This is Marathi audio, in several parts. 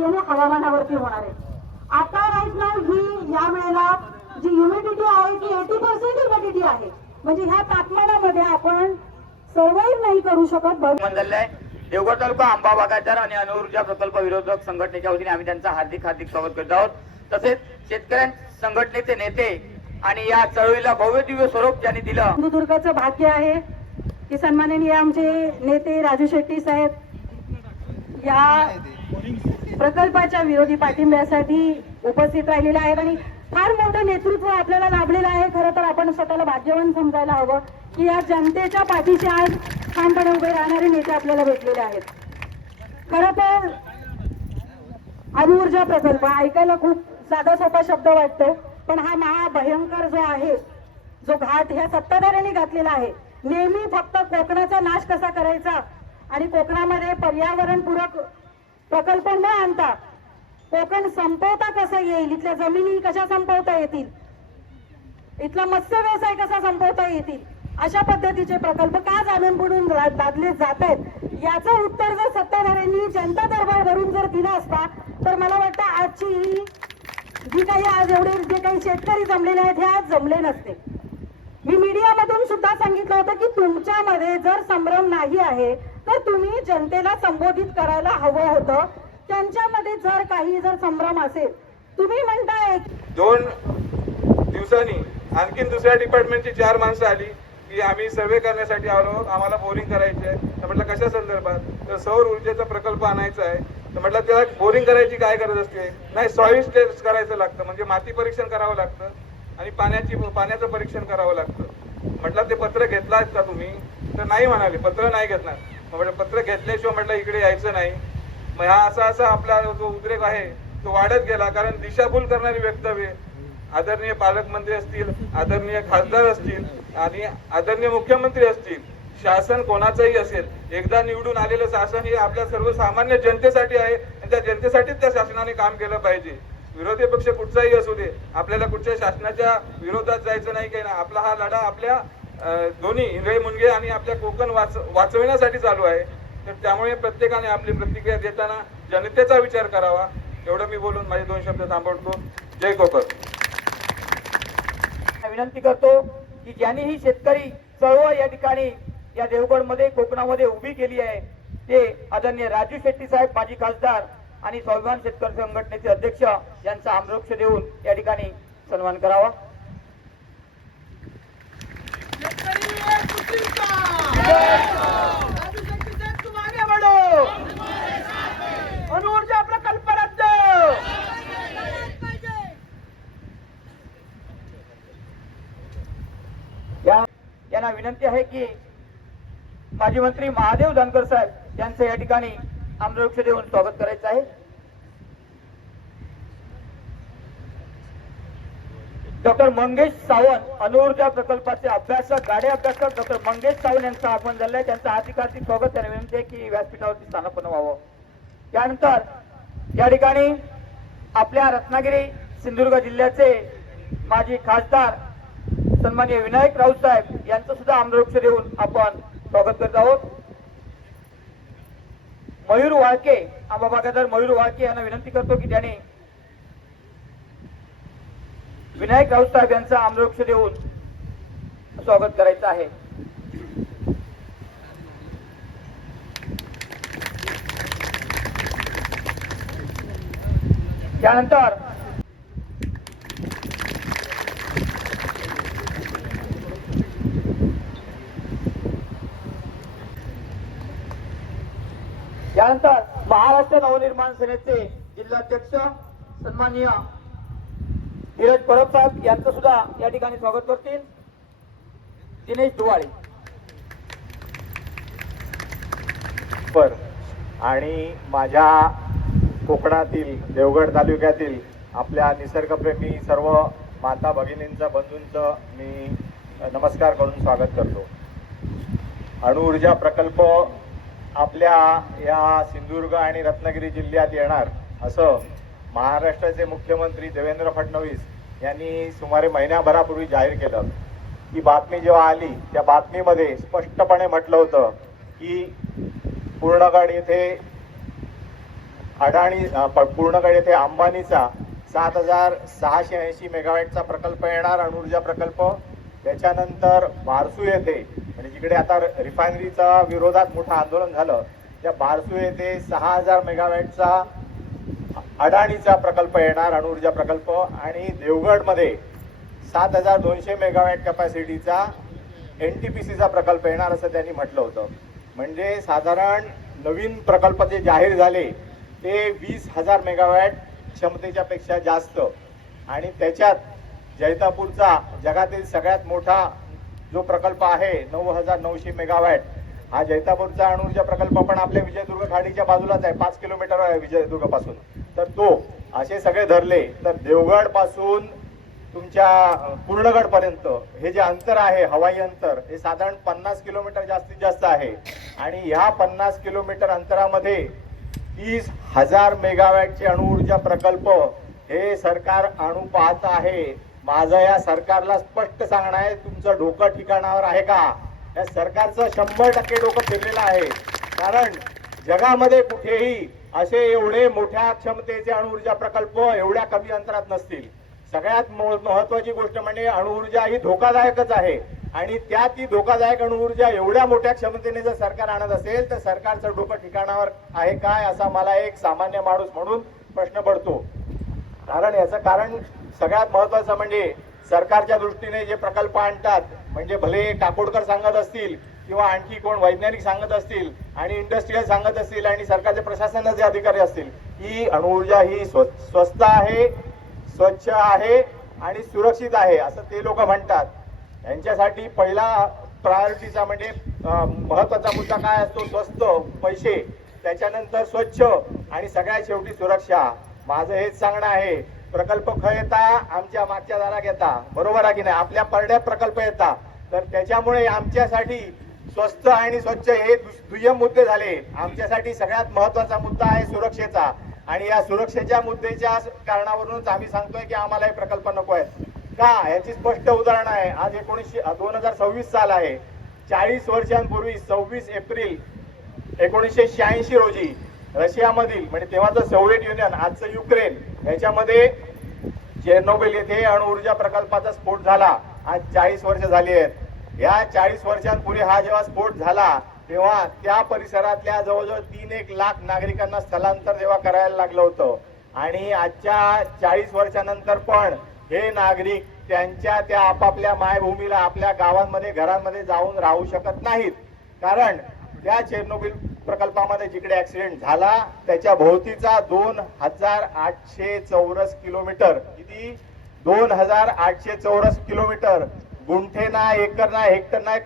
पाण्यावरती आणि हवामानावरती होणार आहे. आता राईट नाव ही या वेळेला जी ह्युमिडिटी आहे ती 80% ह्युमिडिटी आहे. म्हणजे ह्या तापमानामध्ये आपण सर्वाईव्ह नाही करू शकत. देवगड तालुका आंबा बागायतदार आणि अणुऊर्जा प्रकल्प विरोधक संघटनेच्या वतीने आम्ही त्यांचं हार्दिक स्वागत करत आहोत. तसेच शेतकऱ्यां संघटनेचे नेते आणि या चळवळीला भव्य दिव्य स्वरूप ज्यांनी दिलं, सिंधुदुर्गाचं भाग्य आहे की सन्माननीय आमचे नेते राजू शेट्टी साहेब या प्रकल्पाच्या विरोधी पाठिंब्यासाठी उपस्थित राहिलेले आहेत आणि फार मोठं नेतृत्व आपल्याला लाभलेलं आहे. खरं तर आपण स्वतःला भाग्यवान समजायला हवं की या जनतेच्या पाठीशी आज ठामपणे उभे राहणारे नेते आपल्याला भेटलेले आहेत. खरं तर अणुऊर्जा प्रकल्प ऐकायला खूप साधा सोपा शब्द वाटतो, पण हा महाभयंकर जो आहे, जो घाट ह्या सत्ताधाऱ्यांनी घातलेला आहे, नेहमी फक्त कोकणाचा नाश कसा करायचा आणि कोकणामध्ये पर्यावरणपूरक प्रकल्प न आणता कोकण संपवता कसा येईल, इथल्या जमिनी कशा संपवता येतील, इथला मत्स्य व्यवसाय कसा संपवता येतील, अशा पद्धतीचे प्रकल्प का जाणून बुडून लादले जात आहेत, याचं उत्तर जर सत्ताधाऱ्यांनी जनता दरबार भरून जर दिलं असता तर मला वाटतं आजची ही जी काही आज एवढे जे काही शेतकरी जमलेले आहेत हे आज जमले नसते. मी मीडियामधून सुद्धा सांगितलं होतं की तुमच्यामध्ये जर संभ्रम नाही आहे तर तुम्ही जनतेला संबोधित करायला हवं होतं. त्यांच्यामध्ये जर संभ्रम असेल, तुम्ही म्हणताय 2 दिवसांनी आणखीन दुसऱ्या डिपार्टमेंटची 4 माणसं आली की आम्ही सर्वे करण्यासाठी आलो, आम्हाला बोरिंग करायची आहे. तर म्हटलं कशा संदर्भात, तर सौर ऊर्जेचा प्रकल्प आणायचा आहे. तर म्हटलं त्याला बोरिंग करायची काय गरज असते, नाही सॉइल टेस्ट करायचं लागतं, म्हणजे माती परीक्षण करावं लागतं आणि पाण्याचं परीक्षण करावं लागतं. म्हटलं ते पत्र घेतलात का तुम्ही, तर नाही म्हणाले, पत्र नाही घेतणार. म्हटलं पत्र घेतल्याशिवाय म्हटलं इकडे यायचं नाही. मग हा असा आपला जो उद्रेक आहे तो वाढत गेला, कारण दिशाभूल करणारी वक्तव्ये आदरणीय पालकमंत्री असतील, आदरणीय खासदार असतील आणि आदरणीय मुख्यमंत्री असतील, शासन कोणाचंही असेल, एकदा निवडून आलेलं शासन हे आपल्या सर्वसामान्य जनतेसाठी आहे आणि त्या जनतेसाठीच त्या शासनाने काम केलं पाहिजे. विरोधी पक्ष कुठचाही असू दे, आपल्याला कुठच्या शासनाच्या विरोधात जायचं नाही काही नाही. आपला हा लढा आपल्या दोन्ही इंद्रय मुनगे आणि आपल्या कोकण वाचविण्यासाठी चालू आहे. तर त्यामुळे प्रत्येकाने आपली प्रतिक्रिया देताना जनतेचा विचार करावा. एवढं मी बोलून माझे 2 शब्द थांबवतो. जय कोकण. विनंती करतो की ज्यांनी ही शेतकरी चळवळ या ठिकाणी या देवगड मध्ये कोकणामध्ये उभी केली आहे ते आदरणीय राजू शेट्टी साहेब, माजी खासदार आणि स्वाभिमान शेतकरी संघटनेचे अध्यक्ष यांचा आम्रवृक्ष देऊन या ठिकाणी सन्मान करावा. अणुऊर्जा प्रकल्प रद्द. यांना विनंती आहे की माजी मंत्री महादेव जानकर साहेब यांचं या ठिकाणी आम्रवृक्ष देऊन स्वागत करायचं आहे. डॉक्टर मंगेश सावंत, अणुऊर्जा प्रकल्पाचे अभ्यासक, गाडे अभ्यासक डॉक्टर मंगेश सावंत यांचं आगमन झालं आहे. त्यांचं हार्दिक स्वागत. त्यांना विनंती आहे की व्यासपीठावरती स्थानापन्न व्हावं. त्यानंतर या ठिकाणी आपल्या रत्नागिरी सिंधुदुर्ग जिल्ह्याचे माजी खासदार सन्माननीय विनायक राऊत साहेब यांचं सुद्धा आम्रवृक्ष देऊन आपण स्वागत करत आहोत. मयूर वाळके, आंबा बागायतदार मयूर वाळके यांना विनंती करतो की त्यांनी विनायक राऊत साहेब यांचं आम्रवृक्ष देऊन स्वागत करायचं आहे. त्यानंतर महाराष्ट्र नवनिर्माण सेनेचे जिल्हाध्यक्ष सन्माननीय धीरज परब साहेब यांचं सुद्धा या ठिकाणी स्वागत करतील. दिनेश दुवाळे आणि माझ्या कोकणातील देवगड तालुक्यातील आपल्या निसर्गप्रेमी सर्व माता भगिनींचा, बंधूंचं मी नमस्कार करून स्वागत करतो. अणुऊर्जा प्रकल्प आपल्या या सिंधुदुर्ग आणि रत्नागिरी जिल्ह्यात येणार असं महाराष्ट्राचे मुख्यमंत्री देवेंद्र फडणवीस यांनी सुमारे महिन्याभरापूर्वी जाहीर केलं. ही बातमी जेव्हा आली त्या बातमीमध्ये स्पष्टपणे म्हटलं होतं की पूर्णगड येथे अडाणी पूर्णगड येथे अंबानीचा 7,680 मेगावॅटचा प्रकल्प येणार अणुऊर्जा प्रकल्प. त्याच्यानंतर बारसू येथे म्हणजे जिकडे आता रिफायनरीचा विरोधात मोठं आंदोलन झालं त्या बारसू येथे 6,000 मेगावॅटचा अडाणीचा प्रकल्प येणार अणुऊर्जा प्रकल्प. आणि देवगडमध्ये 7,200 मेगावॅट कॅपॅसिटीचा NTPCचा प्रकल्प येणार असं त्यांनी म्हटलं होतं. म्हणजे साधारण नवीन प्रकल्प जे जाहीर झाले ते 20,000 मेगावॅट क्षमतेच्या पेक्षा जास्त. आणि त्याच्यात जैतापूरचा जगातील सगळ्यात मोठा जो प्रकल्प आहे 9,900 मेगावॅट हा जैतापूरचा अणुऊर्जा प्रकल्प पण आपल्या विजयदुर्ग खाडीच्या बाजूलाच आहे, 5 किलोमीटर आहे विजयदुर्ग पासून. तर तो असे सगळे धरले तर देवगड पासून तुमच्या पूर्णगड पर्यंत हे जे अंतर आहे हवाई अंतर हे साधारण 50 किलोमीटर जास्तीत जास्त आहे. आणि ह्या 50 किलोमीटर अंतरामध्ये 30,000 मेगावॅटचे अणुऊर्जा प्रकल्प हे सरकार आणू पाहत आहे. माझं या सरकारला स्पष्ट सांगणं आहे, तुमचं डोकं ठिकाणावर आहे का? या सरकारचं 100% डोकं फिरलेलं आहे. कारण जगामध्ये कुठेही असे एवढे मोठ्या क्षमतेचे अणुऊर्जा प्रकल्प एवढ्या कमी अंतरात नसतील. सगळ्यात महत्वाची गोष्ट म्हणजे अणुऊर्जा ही धोकादायकच आहे. आणि त्या ती धोकादायक अणुऊर्जा एवढ्या मोठ्या क्षमतेने जर सरकार आणत असेल तर सरकारचं डोकं ठिकाणावर आहे काय असा मला एक सामान्य माणूस म्हणून प्रश्न पडतो. कारण याचं कारण सगळ्यात महत्वाचं म्हणजे सरकारच्या दृष्टीने जे प्रकल्प आणतात म्हणजे भले काकोडकर सांगत असतील किंवा आणखी कोण वैज्ञानिक सांगत असतील आणि इंडस्ट्रीयल सांगत असतील आणि सरकारचे प्रशासनाचे अधिकारी असतील की अणुऊर्जा ही स्वस्त आहे, स्वच्छ आहे आणि सुरक्षित आहे असं ते लोक म्हणतात. यांच्यासाठी पहिला प्रायोरिटीचा म्हणजे महत्वाचा मुद्दा काय असतो? स्वस्त पैसे, त्याच्यानंतर स्वच्छ आणि सगळ्यात शेवटी सुरक्षा. माझं हेच सांगणं आहे, प्रकल्प खय येता आमच्या मागच्या दारात येता, बरोबर आहे की नाही? आपल्या परड्यात प्रकल्प येता. तर त्याच्यामुळे आमच्यासाठी स्वस्त आणि स्वच्छ हे दुय्यम मुद्दे झाले. आमच्यासाठी सगळ्यात महत्वाचा मुद्दा आहे सुरक्षेचा. आणि या सुरक्षेच्या मुद्द्याच्या कारणावरूनच आम्ही सांगतोय की आम्हाला हे प्रकल्प नको आहेत. का? याची स्पष्ट उदाहरण आहे. आज 2026 साल आहे. 40 वर्षांपूर्वी 26 एप्रिल 1986 रोजी रशियामधील म्हणजे तेव्हाचं सोव्हिएट युनियन आजचं युक्रेन याच्यामध्ये चेर्नोबिल येथे अणुऊर्जा प्रकल्पाचा स्फोट झाला. आज 40 वर्ष झाली आहेत. या 40 वर्षांपूर्वी हा जेव्हा स्फोट झाला तेव्हा त्या परिसरातल्या जवळजवळ 3-1 लाख नागरिकांना स्थलांतर जेव्हा करायला लागलं होतं. आणि आजच्या 40 वर्षानंतर पण हे नागरिक त्यांच्या त्या आपापल्या मायभूमीला आपल्या गावांमध्ये घरांमध्ये जाऊन राहू शकत नाहीत. कारण त्या चेर्नोबिल प्रकल्पामध्ये जिकडे ऍक्सिडेंट झाला त्याच्या भोवतीचा 2,800 चौरस किलोमीटर, किती? 2,800 चौरस किलोमीटर, गुंठे ना एकर ना हेक्टर ना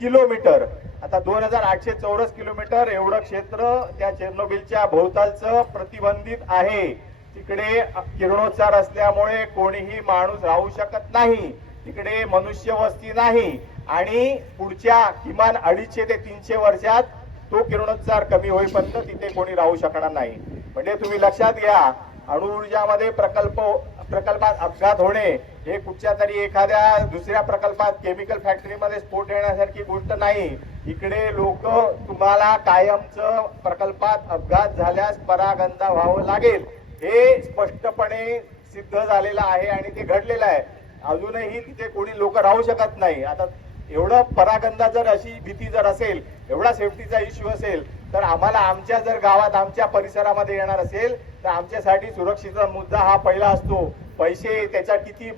किलोमीटर. आता 2,800 चौरस किलोमीटर एवढं क्षेत्र त्या चेर्नोबिलच्या भोवतालचं प्रतिबंधित आहे. तिकडे किरणोत्सार असल्यामुळे कोणीही माणूस राहू शकत नाही. तिकडे मनुष्य वस्ती नाही. आणि पुढच्या किमान 250 ते 300 वर्षात तो किरणोत्सार कमी होईपर्यंत तिथे कोणी राहू शकणार नाही. म्हणजे तुम्ही लक्षात घ्या, अणुऊर्जामध्ये प्रकल्पात अपघात होणे हे कुठच्या तरी एखाद्या दुसऱ्या प्रकल्पात केमिकल फॅक्टरीमध्ये स्फोट येण्यासारखी गोष्ट नाही. इकडे लोक तुम्हाला कायमचं प्रकल्पात अपघात झाल्यास परागंदा व्हावं लागेल हे स्पष्टपणे सिद्ध झालेलं आहे आणि ते घडलेलं आहे. अजूनही तिथे कोणी लोक राहू शकत नाही. आता एवढं परागंदा जर अशी भीती जर असेल, एवढा सेफ्टीचा इश्यू असेल तर आम्हाला आमच्या जर गावात आमच्या परिसरामध्ये येणार असेल तर आमच्यासाठी सुरक्षेचा मुद्दा हा पहिला असतो. पैसे, त्याच्या किती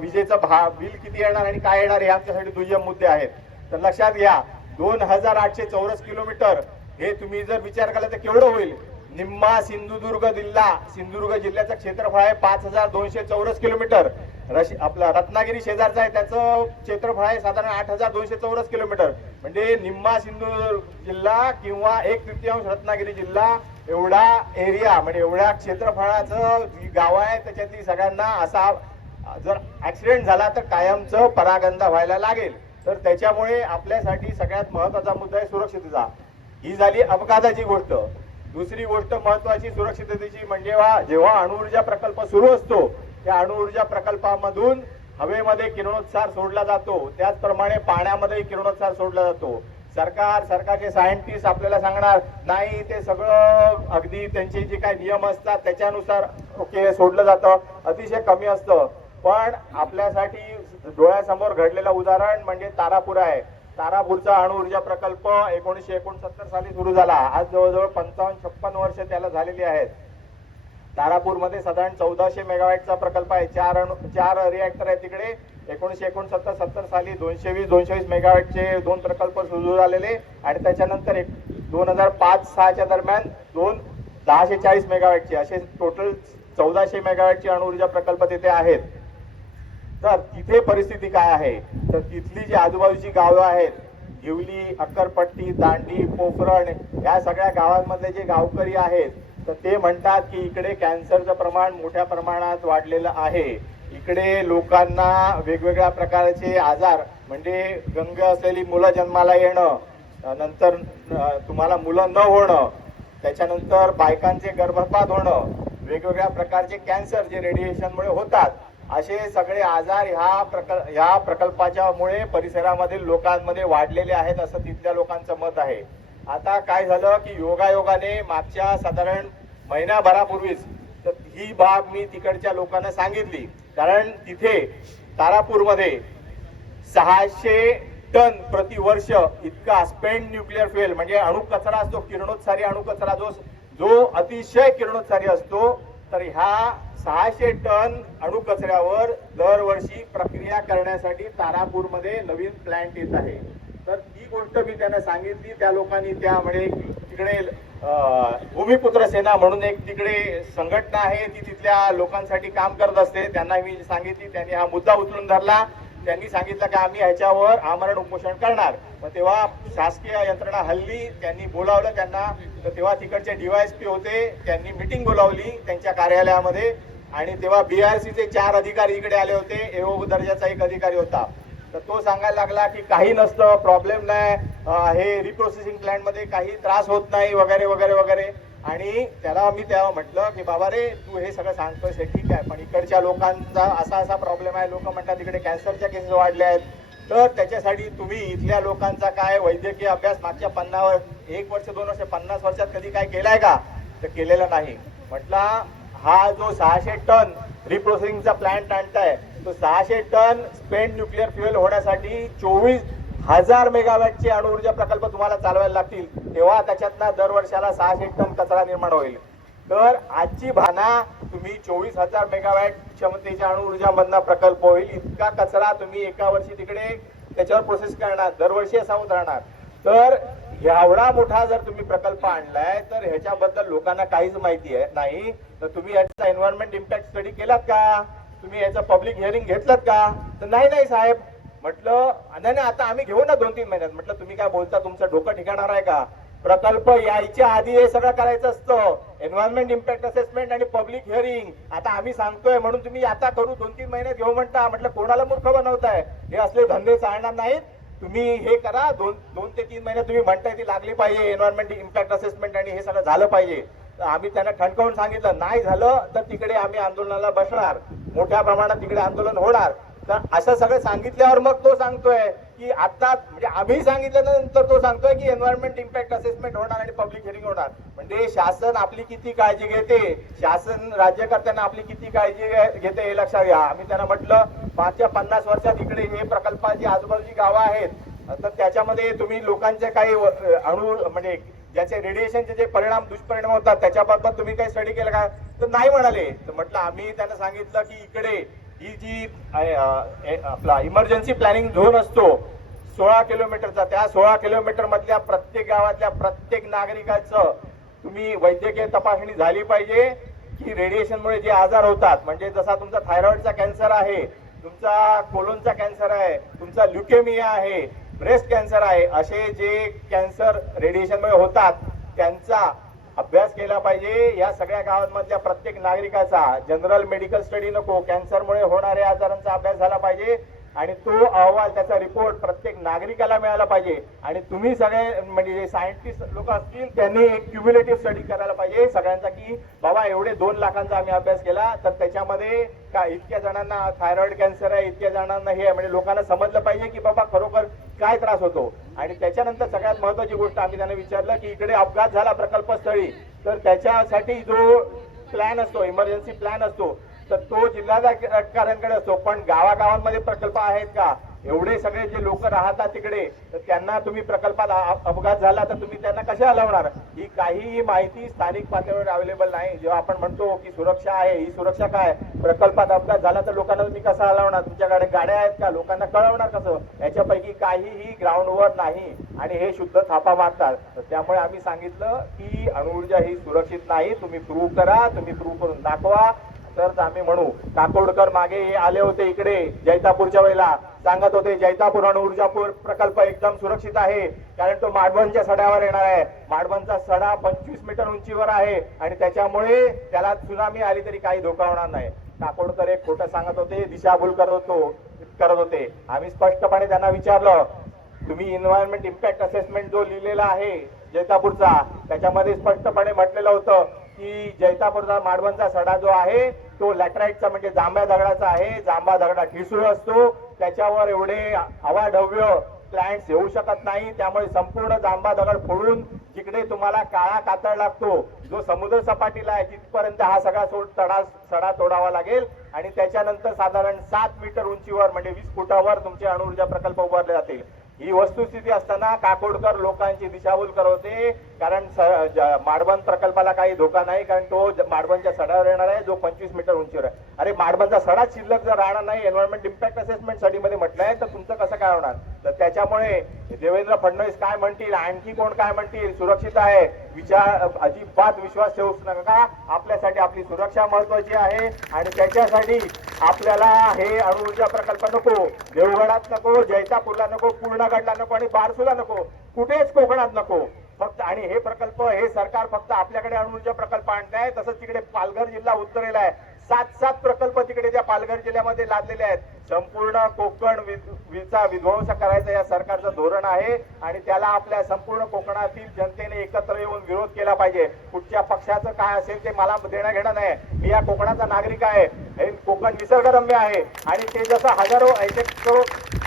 विजेचं बिल किती येणार आणि काय येणार हे आमच्यासाठी दुय्यम मुद्दे आहेत. तर लक्षात घ्या, 2,800 चौरस किलोमीटर हे तुम्ही जर विचार केला तर केवढं होईल? निम्मा सिंधुदुर्ग जिल्ह्याचं क्षेत्रफळ आहे 5,200 चौरस किलोमीटर. आपला रत्नागिरी शेजारचा आहे त्याचं क्षेत्रफळ आहे साधारण 8,200 चौरस किलोमीटर. म्हणजे निम्मा सिंधुदुर्ग जिल्हा किंवा 1/3 रत्नागिरी जिल्हा एवढा एरिया म्हणजे एवढ्या क्षेत्रफळाचं गाव आहे. त्याच्यातली सगळ्यांना असा जर ऍक्सिडेंट झाला तर कायमचं परागंदा व्हायला लागेल. तर त्याच्यामुळे आपल्यासाठी सगळ्यात महत्वाचा मुद्दा आहे सुरक्षितता. ही झाली अपघाताची गोष्ट. दुसरी गोष्ट महत्वाची सुरक्षिततेची म्हणजे जेव्हा अणुऊर्जा प्रकल्प सुरू असतो त्या अणुऊर्जा प्रकल्पामधून हवेमध्ये किरणोत्सार सोडला जातो, त्याचप्रमाणे पाण्यामध्ये किरणोत्सार सोडला जातो. सरकारचे सायंटिस्ट आपल्याला सांगणार नाही, ते सगळं अगदी त्यांचे जे काही नियम असतात त्याच्यानुसार ओके सोडलं जातं, अतिशय कमी असतं. पण आपल्यासाठी डोळ्यासमोर घडलेलं उदाहरण म्हणजे तारापूर आहे. तारापूरचा अणुऊर्जा प्रकल्प 1969 साली सुरू झाला. आज जवळजवळ 55-56 वर्ष त्याला झालेली आहेत. तारापूरमध्ये साधारण 1400 मेगावॅटचा प्रकल्प आहे. चार रिॲक्टर आहेत तिकडे. 1969-70 साली 220 मेगावॅटचे 2 प्रकल्प सुरू झालेले आणि त्याच्यानंतर 2005-06च्या दरम्यान 1040 मेगावॅटचे असे टोटल 1400 मेगावॅटचे अणुऊर्जा प्रकल्प तिथे आहेत. तर तिथे परिस्थिती काय आहे, तर तिथली जी आजूबाजूची गावं आहेत, हिवली, अक्करपट्टी, दांडी, पोखरण, या सगळ्या गावांमधले जे गावकरी आहेत, तर ते म्हणतात की इकडे कॅन्सरचं प्रमाण मोठ्या प्रमाणात वाढलेलं आहे. इकडे लोकांना वेगवेगळ्या प्रकारचे आजार म्हणजे गंग असलेली मुलं जन्माला येणं, नंतर तुम्हाला मुलं न होणं, त्याच्यानंतर बायकांचे गर्भपात होणं, वेगवेगळ्या प्रकारचे कॅन्सर जे रेडिएशनमुळे होतात, असे सगळे आजार ह्या प्रकल्पाच्या मुळे परिसरामधील लोकांमध्ये वाढलेले आहेत असं तिथल्या लोकांचं मत आहे. आता काय झालं की योगायोगाने मागच्या साधारण महिनाभरापूर्वीच तर ही बाब मी तिकडच्या लोकांना सांगितली, कारण तिथे तारापूरमध्ये 600 टन प्रतिवर्ष इतका स्पेंड न्यूक्लिअर फ्युएल म्हणजे अणु कचरा असतो, किरणोत्सारी अणु कचरा जो अतिशय किरणोत्सारी असतो, तर ह्या 600 टन अणु कचऱ्यावर दरवर्षी प्रक्रिया करण्यासाठी तारापूरमध्ये नवीन प्लांट येत आहे. तर ती गोष्ट मी त्यांना सांगितली. त्या लोकांनी त्यामुळे तिकडे भूमिपुत्र सेना म्हणून एक तिकडे संघटना आहे, ती तिथल्या लोकांसाठी काम करत असते. त्यांना मी सांगितली, त्यांनी हा मुद्दा उचलून धरला. त्यांनी सांगितलं की आम्ही ह्याच्यावर आमरण उपोषण करणार. मग तेव्हा शासकीय यंत्रणा हल्ली, त्यांनी बोलावलं त्यांना. तर तेव्हा तिकडचे DYSP होते, त्यांनी मीटिंग बोलावली त्यांच्या कार्यालयामध्ये आणि तेव्हा BRCचे 4 अधिकारी इकडे आले होते. AO दर्जाचा एक अधिकारी होता. तर तो सांगायला लागला की काही नसतं, प्रॉब्लेम नाही, हे रिप्रोसेसिंग प्लांट मध्ये काही त्रास होत नाही वगैरे वगैरे वगैरे. आणि त्याला मी तेव्हा म्हटलं की बाबा रे, तू हे सगळं सांगतोयस हे ठीक आहे, पण इकडच्या लोकांचा असा प्रॉब्लेम आहे, लोक म्हणतात तिकडे कॅन्सरच्या केसेस वाढल्या आहेत. तर त्याच्यासाठी तुम्ही इथल्या लोकांचा काय वैद्यकीय अभ्यास मागच्या 1 वर्ष 2 वर्ष 50 वर्षात कधी काय केलाय का? तर केलेला नाही. म्हटलं हा जो 600 टन रिप्रोसेसिंगचा प्लांट आणताय, तो 600 टन स्पेंड न्यूक्लिअर फ्युएल होण्यासाठी 24,000 मेगावॅटचे अणुऊर्जा प्रकल्प तुम्हाला चालवायला लागतील. तेव्हा त्याच्यातनं दरवर्षाला 600 टन कचरा निर्माण होईल. तर आजची भाना तुम्ही 24,000 मेगावॅट क्षमतेच्या अणुऊर्जा मधला प्रकल्प होईल, इतका कचरा तुम्ही एका वर्षी तिकडे त्याच्यावर प्रोसेस करणार, दरवर्षी असा होत राहणार. तर एवढा मोठा जर तुम्ही प्रकल्प आणलाय तर ह्याच्याबद्दल लोकांना काहीच माहिती आहे नाही. तर तुम्ही याचा एन्व्हायरमेंट इम्पॅक्ट स्टडी केलात का? तुम्ही याचं पब्लिक हिअरिंग घेतलात का? तर नाही साहेब. म्हटलं नाही आता आम्ही घेऊ ना 2-3 महिन्यात. म्हटलं तुम्ही काय बोलता, तुमचं डोकं ठिकाणार आहे का? प्रकल्प यायच्या आधी हे सगळं करायचं असतं, एन्व्हायरमेंट इम्पॅक्ट असेसमेंट आणि पब्लिक हिअरिंग. आता आम्ही सांगतोय म्हणून तुम्ही आता करू 2-3 महिन्यात घेऊ म्हणता. म्हटलं कोणाला मूर्ख बनवताय? हे असले धंदे चालणार नाहीत. तुम्ही हे करा, 2 ते 3 महिन्यात तुम्ही म्हणताय ती लागली पाहिजे एन्व्हायरमेंट इम्पॅक्ट असेसमेंट आणि हे सगळं झालं पाहिजे. तर आम्ही त्यांना ठणकावून सांगितलं, नाही झालं तर तिकडे आम्ही आंदोलनाला बसणार, मोठ्या प्रमाणात तिकडे आंदोलन होणार. तर असं सगळं सांगितल्यावर मग तो सांगतोय की आता म्हणजे आम्ही सांगितल्यानंतर तो सांगतोय की एन्व्हायरमेंट इम्पॅक्ट असेसमेंट होणार आणि पब्लिक हिअरिंग होणार. म्हणजे शासन आपली किती काळजी घेते, शासन राज्यकर्त्यांना आपली किती काळजी घेते हे लक्षात घ्या. आम्ही त्यांना म्हटलं मागच्या 50 वर्षात इकडे हे प्रकल्पाची आजूबाजूची गावं आहेत, तर त्याच्यामध्ये तुम्ही लोकांचे काही अणु म्हणजे ज्याचे रेडिएशनचे जे दुष्परिणाम होतात त्याच्याबाबत तुम्ही काही स्टडी केलं का? तर नाही म्हणाले. तर म्हटलं आम्ही त्यांना सांगितलं की इकडे ही जी आपला इमर्जन्सी प्लॅनिंग झोन असतो 16 किलोमीटरचा, त्या 16 किलोमीटर मधल्या प्रत्येक गावातल्या प्रत्येक नागरिकाचं तुम्ही वैद्यकीय तपासणी झाली पाहिजे की रेडिएशनमुळे जे आजार होतात, म्हणजे जसा तुमचा थायरॉइडचा कॅन्सर आहे, तुमचा कोलोनचा कॅन्सर आहे, तुमचा ल्युकेमिया आहे, ब्रेस्ट कॅन्सर आहे, असे जे कॅन्सर रेडिएशनमुळे होतात त्यांचा अभ्यास केला पाहिजे. या सगळ्या गावांमधल्या प्रत्येक नागरिकाचा जनरल मेडिकल स्टडी नको, कॅन्सरमुळे होणाऱ्या आजारांचा अभ्यास झाला पाहिजे आणि तो अहवाल त्याचा रिपोर्ट प्रत्येक नागरिकाला मिळाला पाहिजे. आणि तुम्ही सगळे म्हणजे जे सायंटिस्ट लोक असतील त्यांनी एक क्युम्युलेटिव्ह स्टडी करायला पाहिजे सगळ्यांचा की बाबा एवढे 2 लाखांचा आम्ही अभ्यास केला, तर त्याच्यामध्ये का इतक्या जणांना थायरॉइड कॅन्सर आहे, इतक्या जणांना हे आहे, म्हणजे लोकांना समजलं पाहिजे की बाबा खरोखर काय त्रास होतो. आणि त्याच्यानंतर सगळ्यात महत्वाची गोष्ट आम्ही त्यांना विचारलं की इकडे अपघात झाला प्रकल्पस्थळी तर त्याच्यासाठी जो प्लॅन असतो, इमर्जन्सी प्लॅन असतो, तर तो जिल्हाधिकाऱ्यांकडे असतो. पण गावागावांमध्ये प्रकल्प आहेत का? एवढे सगळे जे लोक राहतात तिकडे, तर त्यांना तुम्ही प्रकल्पात अपघात झाला तर तुम्ही त्यांना कशा हलवणार? ही काहीही माहिती स्थानिक पातळीवर अवेलेबल नाही. जेव्हा आपण म्हणतो की सुरक्षा आहे, ही सुरक्षा काय? प्रकल्पात अपघात झाला तर लोकांना तुम्ही कसं हलवणार? तुमच्याकडे गाड्या आहेत का? लोकांना कळवणार कसं? याच्यापैकी काहीही ग्राउंडवर नाही आणि हे शुद्ध थापा मारतात. तर त्यामुळे आम्ही सांगितलं की अणुऊर्जा ही सुरक्षित नाही. तुम्ही प्रूव्ह करा, तुम्ही प्रूव्ह करून दाखवा, तर आम्ही म्हणू. काकोडकर मागे हे आले होते इकडे जैतापूरच्या वेळेला, सांगत होते जैतापूर अणुऊर्जा प्रकल्प एकदम सुरक्षित आहे कारण तो माडबनच्या सड्यावर येणार आहे. माडबनचा सडा 25 मीटर उंचीवर आहे आणि त्याच्यामुळे त्याला त्सुनामी आली तरी काही धोका होणार नाही. काकोडकर एक खोटं सांगत होते, दिशाभूल करत होते. आम्ही स्पष्टपणे त्यांना विचारलं, तुम्ही एन्व्हायरमेंट इम्पॅक्ट असेसमेंट जो लिहिलेला आहे जैतापूरचा, त्याच्यामध्ये स्पष्टपणे म्हटलेलं होतं की जैतापूरचा माडबनचा सडा जो आहे तो लॅटराईटचा म्हणजे जांभ्या दगडाचा आहे. जांभा दगडा ठिसूळ असतो, त्याच्यावर एवढे अवाढव्य प्लांट्स येऊ शकत नाही. त्यामुळे संपूर्ण जांभा दगड फोडून जिकडे तुम्हाला काळा कातळ लागतो, जो समुद्र सपाटीला आहे, तिथपर्यंत हा सगळा सडा तोडावा लागेल आणि त्याच्यानंतर साधारण 7 मीटर उंचीवर म्हणजे 20 फुटावर तुमचे अणुऊर्जा प्रकल्प उभारले जातील. ही वस्तुस्थिती असताना काकोडकर लोकांची दिशाभूल करवते. कारण माडबन प्रकल्पाला काही धोका नाही कारण तो माडबनच्या सडावर येणार आहे जो 25 मीटर उंचीवर आहे. अरे माडबनचा सडा शिल्लक जर राहणार नाही, एन्व्हायरमेंट इम्पॅक्ट असेसमेंट स्टडीमध्ये म्हटलंय, तर तुमचं कसं काय होणार? तर त्याच्यामुळे देवेंद्र फडणवीस काय म्हणतील, आणखी कोण काय म्हणतील, सुरक्षित आहे विचार अजिबात विश्वास ठेवू नका. आपल्यासाठी आपली सुरक्षा महत्वाची आहे आणि त्याच्यासाठी आपल्याला हे अणुऊर्जा प्रकल्प नको, देवगडात नको, जैतापूरला नको, पूर्णगडला नको आणि बारसूला नको, कुठेच कोकणात नको फक्त. आणि हे प्रकल्प, हे सरकार फक्त आपल्याकडे अणुऊर्जा प्रकल्प आणताय, तसंच तिकडे पालघर जिल्हा उत्तरेला आहे. 7 प्रकल्प तिकडे त्या पालघर जिल्ह्यामध्ये लादलेले आहेत. संपूर्ण कोकण चा विध्वंस करायचं या सरकारचं धोरण आहे आणि त्याला आपल्या संपूर्ण कोकणातील जनतेने एकत्र येऊन विरोध केला पाहिजे. कुठच्या पक्षाचं काय असेल ते मला देणं घेणं नाही. मी या कोकणाचा नागरिक आहे. हे कोकण निसर्गरम्य आहे आणि ते जसं हजारो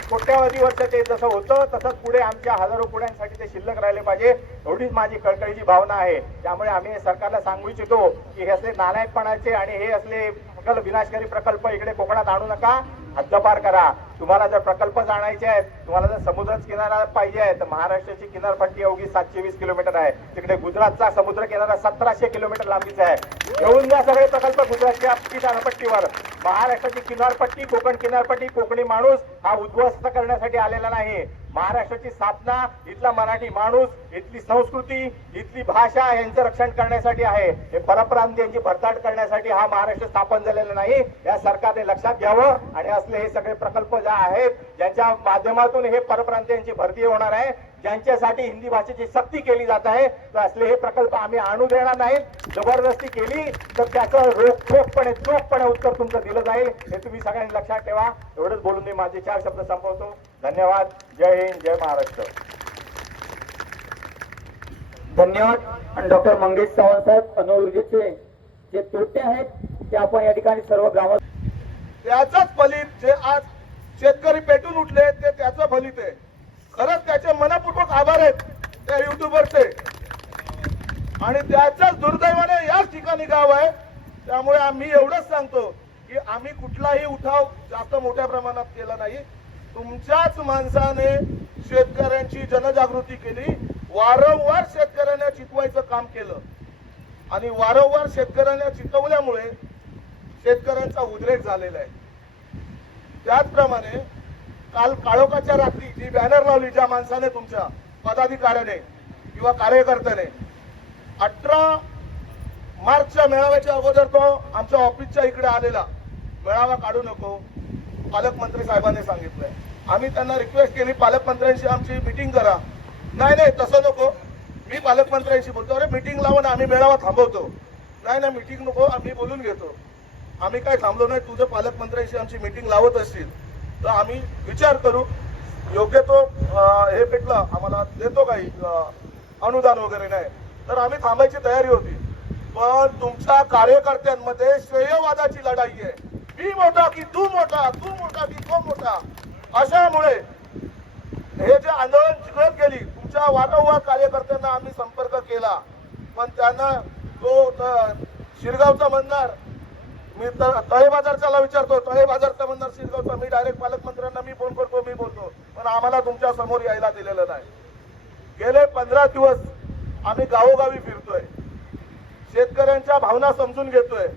कोट्यावधी वर्ष ते जसं होतं तसंच पुढे आमच्या हजारो पुढ्यांसाठी ते शिल्लक राहिले पाहिजे, एवढीच माझी कळकळीची भावना आहे. त्यामुळे आम्ही सरकारला सांगू इच्छितो की हे असले नालायकपणाचे आणि हे असले विनाशकारी प्रकल्प इकडे कोकणात आणू नका, हद्दपार करा. तुम्हाला जर प्रकल्प आणायचे आहेत, तुम्हाला जर समुद्रच किनारा पाहिजे आहे, तर महाराष्ट्राची किनारपट्टी अवघी 720 किलोमीटर आहे. तिकडे गुजरातचा समुद्र किनारा 1700 किलोमीटर लांबीचा आहे. घेऊन जा सगळे प्रकल्प गुजरातच्या किनारपट्टीवर. महाराष्ट्राची किनारपट्टी, कोकण किनारपट्टी, कोकणी माणूस हा उद्ध्वस्त करण्यासाठी आलेला नाही. महाराष्ट्राची स्थापना इथला मराठी माणूस, इथली संस्कृती, इथली भाषा यांचं रक्षण करण्यासाठी आहे. हे परप्रांतीयांची भरताट करण्यासाठी हा महाराष्ट्र स्थापन झालेला नाही. या सरकारने लक्षात घ्यावं आणि असले हे सगळे प्रकल्प ज्या आहेत ज्यांच्या माध्यमातून हे परप्रांतीयांची भरती होणार आहे, ज्यांच्यासाठी हिंदी भाषेची सक्ती केली जात आहे, तर असले हे प्रकल्प आम्ही आणू देणार नाहीत. जबरदस्ती केली तर त्याचं रोखठोकपणे चोखपणे उत्तर तुमचं दिलं जाईल, हे तुम्ही सगळ्यांनी लक्षात ठेवा. एवढंच बोलून मी माझे 4 शब्द संपवतो. धन्यवाद. जय हिंद, जय महाराष्ट्र. धन्यवाद. आणि डॉक्टर मंगेश सावंत साहेब, अणुऊर्जेचे जे तोटे आहेत ते आपण या ठिकाणी सर्व ग्राम त्याचाच फलित जे आज शेतकरी पेटून उठले ते त्याचं फलित आहे. खरंच त्याचे मनपूर्वक आभार आहेत त्या युट्यूबरचे आणि त्याच्याच दुर्दैवाने याच ठिकाणी गाव आहे. त्यामुळे आम्ही एवढंच सांगतो की आम्ही कुठलाही उठाव जास्त मोठ्या प्रमाणात केला नाही. तुमच्याच माणसाने शेतकऱ्यांची जनजागृती केली, वारंवार शेतकऱ्यांना चितवायचं काम केलं आणि वारंवार शेतकऱ्यांना चितवल्यामुळे शेतकऱ्यांचा उद्रेक झालेला आहे. त्याचप्रमाणे काल काळोखाच्या रात्री जी बॅनर लावली ज्या माणसाने, तुमच्या पदाधिकाऱ्याने किंवा कार्यकर्त्याने, 18 मार्चच्या मेळाव्याच्या अगोदर तो आमच्या ऑफिसच्या इकडे आलेला, मेळावा काढू नको, पालकमंत्री साहेबांनी सांगितलंय. आम्ही त्यांना रिक्वेस्ट केली पालकमंत्र्यांशी आमची मीटिंग करा. नाही तसं नको, मी पालकमंत्र्यांशी बोलतो. अरे मीटिंग लावून आम्ही मेळावा थांबवतो. नाही मीटिंग नको, आम्ही बोलून घेतो. आम्ही काय थांबलो नाही. तुझं पालकमंत्र्यांशी आमची मीटिंग लावत असतील तर आम्ही विचार करू, योग्य तो हे भेटलं आम्हाला देतो काही अनुदान वगैरे, नाही तर आम्ही थांबायची तयारी होती. पण तुमच्या कार्यकर्त्यांमध्ये श्रेयवादाची लढाई आहे. मी मोठा की तू मोठा, तू मोठा की तो मोठा. अशामुळे हे जे आंदोलन जिंकत गेली, तुमच्या वारंवार कार्यकर्त्यांना आम्ही संपर्क केला, पण त्यांना शिरगावचा म्हणणार, मी तळे बाजारच्याला विचारतो, तळे बाजारचा म्हणणार शिरगावचा, मी डायरेक्ट पालकमंत्र्यांना मी फोन करतो, मी बोलतो, पण आम्हाला तुमच्या समोर यायला दिलेलं नाही. गेले 15 दिवस आम्ही गावोगावी फिरतोय, शेतकऱ्यांच्या भावना समजून घेतोय.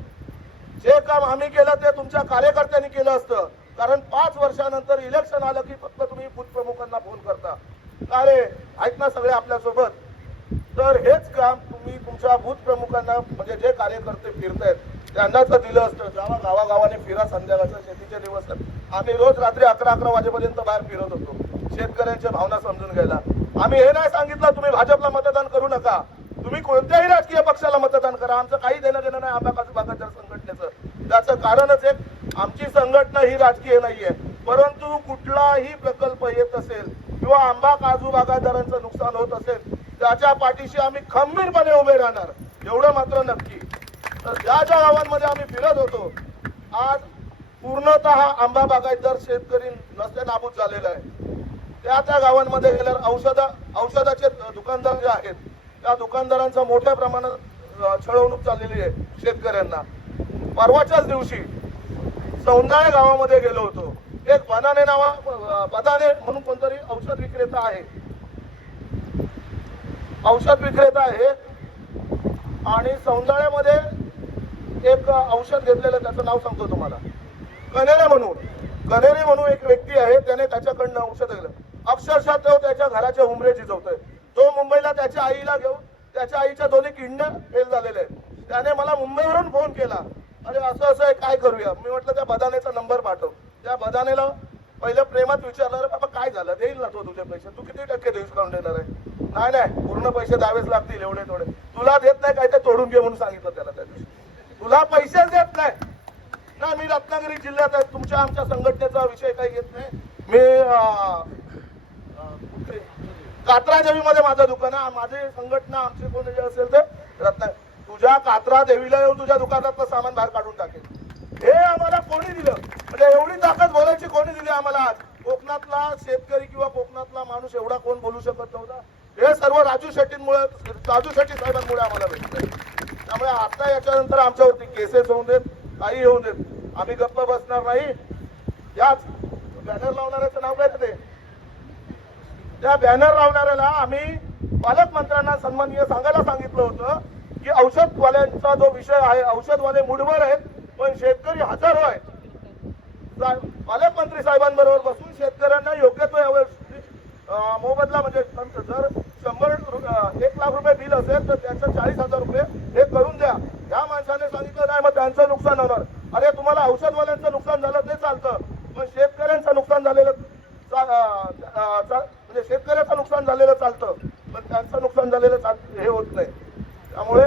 जे काम आम्ही केलं ते तुमच्या कार्यकर्त्यांनी केलं असतं, कारण 5 वर्षानंतर इलेक्शन आलं की फक्त तुम्ही बूथ प्रमुखांना फोन करता. अरे ऐक ना सगळे आपल्यासोबत, तर हेच काम तुम्ही तुमच्या बूथ प्रमुखांना, म्हणजे जे कार्यकर्ते फिरतायत त्यांनाच दिलं असतं. जावा गावागावाने फिरा, संध्याकाळच्या शेतीचे दिवस आम्ही रोज रात्री 11 वाजेपर्यंत बाहेर फिरत होतो शेतकऱ्यांच्या भावना समजून घ्यायला. आम्ही हे नाही सांगितलं तुम्ही भाजपला मतदान करू नका, तुम्ही कोणत्याही राजकीय पक्षाला मतदान करा, आमचं काही देणं घेणं नाही आंबा काजू बागायतदार संघटनेचं. त्याचं कारणच एक, आमची संघटना ही राजकीय नाहीये, परंतु कुठलाही प्रकल्प येत असेल किंवा आंबा काजू बागायतदारांचं नुकसान होत असेल त्याच्या पाठीशी आम्ही खंबीरपणे उभे राहणार, एवढं मात्र नक्की. तर ज्या ज्या गावांमध्ये आम्ही फिरत होतो, आज पूर्णतः आंबा बागायतदार शेतकरी नसते नाबूद झालेला आहे. त्या गावांमध्ये गेल्यावर औषधाचे दुकानदार जे आहेत त्या दुकानदारांचा मोठ्या प्रमाणात छळवणूक चाललेली आहे शेतकऱ्यांना. परवाच्याच दिवशी सौंदाळे गावामध्ये गेलो होतो, एक बदाने बदाने म्हणून कोणतरी औषध विक्रेता आहे आणि सौंदाळ्यामध्ये एक औषध घेतलेलं, त्याचं नाव सांगतो तुम्हाला, कनेरे म्हणून एक व्यक्ती आहे, त्याने त्याच्याकडनं औषध घेतलं. अक्षरशः तो त्याच्या घराच्या उंबरे झिजवतोय. तो मुंबईला त्याच्या आईला घेऊन, त्याच्या आईच्या दोन्ही किडण्या फेल झालेल्या आहेत. त्याने मला मुंबईवरून फोन केला, अरे असं असं आहे, काय करूया. मी म्हटलं त्या बदानेचा नंबर पाठव. त्या बदानेला पहिलं प्रेमात विचारलं, अरे बाबा काय झालं, देईल ना तो तुझे पैसे, तू किती टक्के डिस्काउंट देणार आहे. नाही पूर्ण पैसे द्यावेच लागतील, एवढे थोडे तुला देत नाही, काय ते तोडून घे म्हणून सांगितलं त्याला. त्या दिवशी तुला पैसेच देत नाही ना. मी रत्नागिरी जिल्ह्यात आहे, तुमच्या आमच्या संघटनेचा विषय काही घेत नाही. मी कात्रा देवीमध्ये माझं दुकान आहे, माझी संघटना आमची कोणी जे असेल ते तुझ्या कात्रा देवीला येऊन तुझ्या दुकानातलं सामान बाहेर काढून टाकेल. हे आम्हाला कोणी दिलं, म्हणजे एवढी ताकद बोलायची कोणी दिली आम्हाला. आज कोकणातला शेतकरी किंवा कोकणातला माणूस एवढा कोण बोलू शकत नव्हता. हे सर्व राजू शेट्टी साहेबांमुळे आम्हाला भेटतंय. त्यामुळे आता याच्यानंतर आमच्यावरती केसेस होऊन देत, काही होऊन देत, आम्ही गप्प बसणार नाही. याच बॅनर लावणाऱ्याचं नाव काय ते, त्या बॅनर लावणाऱ्याला आम्ही पालकमंत्र्यांना सन्माननीय सांगायला सांगितलं होतं की औषधवाल्यांचा जो विषय आहे, औषधवाले मुठभर आहेत पण शेतकरी हजारो आहेत. पालकमंत्री साहेबांबरोबर बसून शेतकऱ्यांना योग्य तो मोबदला, म्हणजे जर 1 लाख रुपये बिल असेल तर त्याचं 40,000 रुपये हे करून द्या. या माणसाने सांगितलं नाही, मग त्यांचं नुकसान होणार. अरे तुम्हाला औषधवाल्यांचं नुकसान झालं ते चालतं, पण शेतकऱ्यांचं नुकसान झालेलं म्हणजे शेतकऱ्याचं नुकसान झालेलं चालतं, पण त्यांचं नुकसान झालेलं हे होत नाही. त्यामुळे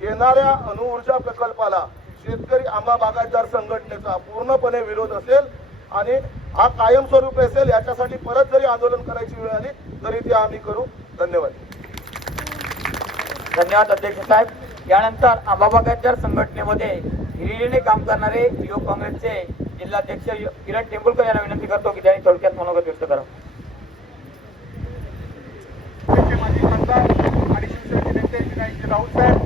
येणाऱ्या अणुऊर्जा प्रकल्पाला शेतकरी आंबा बागायतदार संघटनेचा पूर्णपणे विरोध असेल आणि हा कायमस्वरूपी असेल. याच्यासाठी परत जरी आंदोलन करायची वेळ आली तरी ते आम्ही करू. धन्यवाद. धन्यवाद अध्यक्ष साहेब. यानंतर आंबा बागायतदार संघटनेमध्ये हिरिरीने काम करणारे युवक काँग्रेसचे जिल्हाध्यक्ष किरण टेंबुलकर यांना विनंती करतो की त्यांनी थोडक्यात मनोगत व्यक्त करावं. माजी खासदार आणि शिवसेनेचे नेते विनायक राऊत साहेब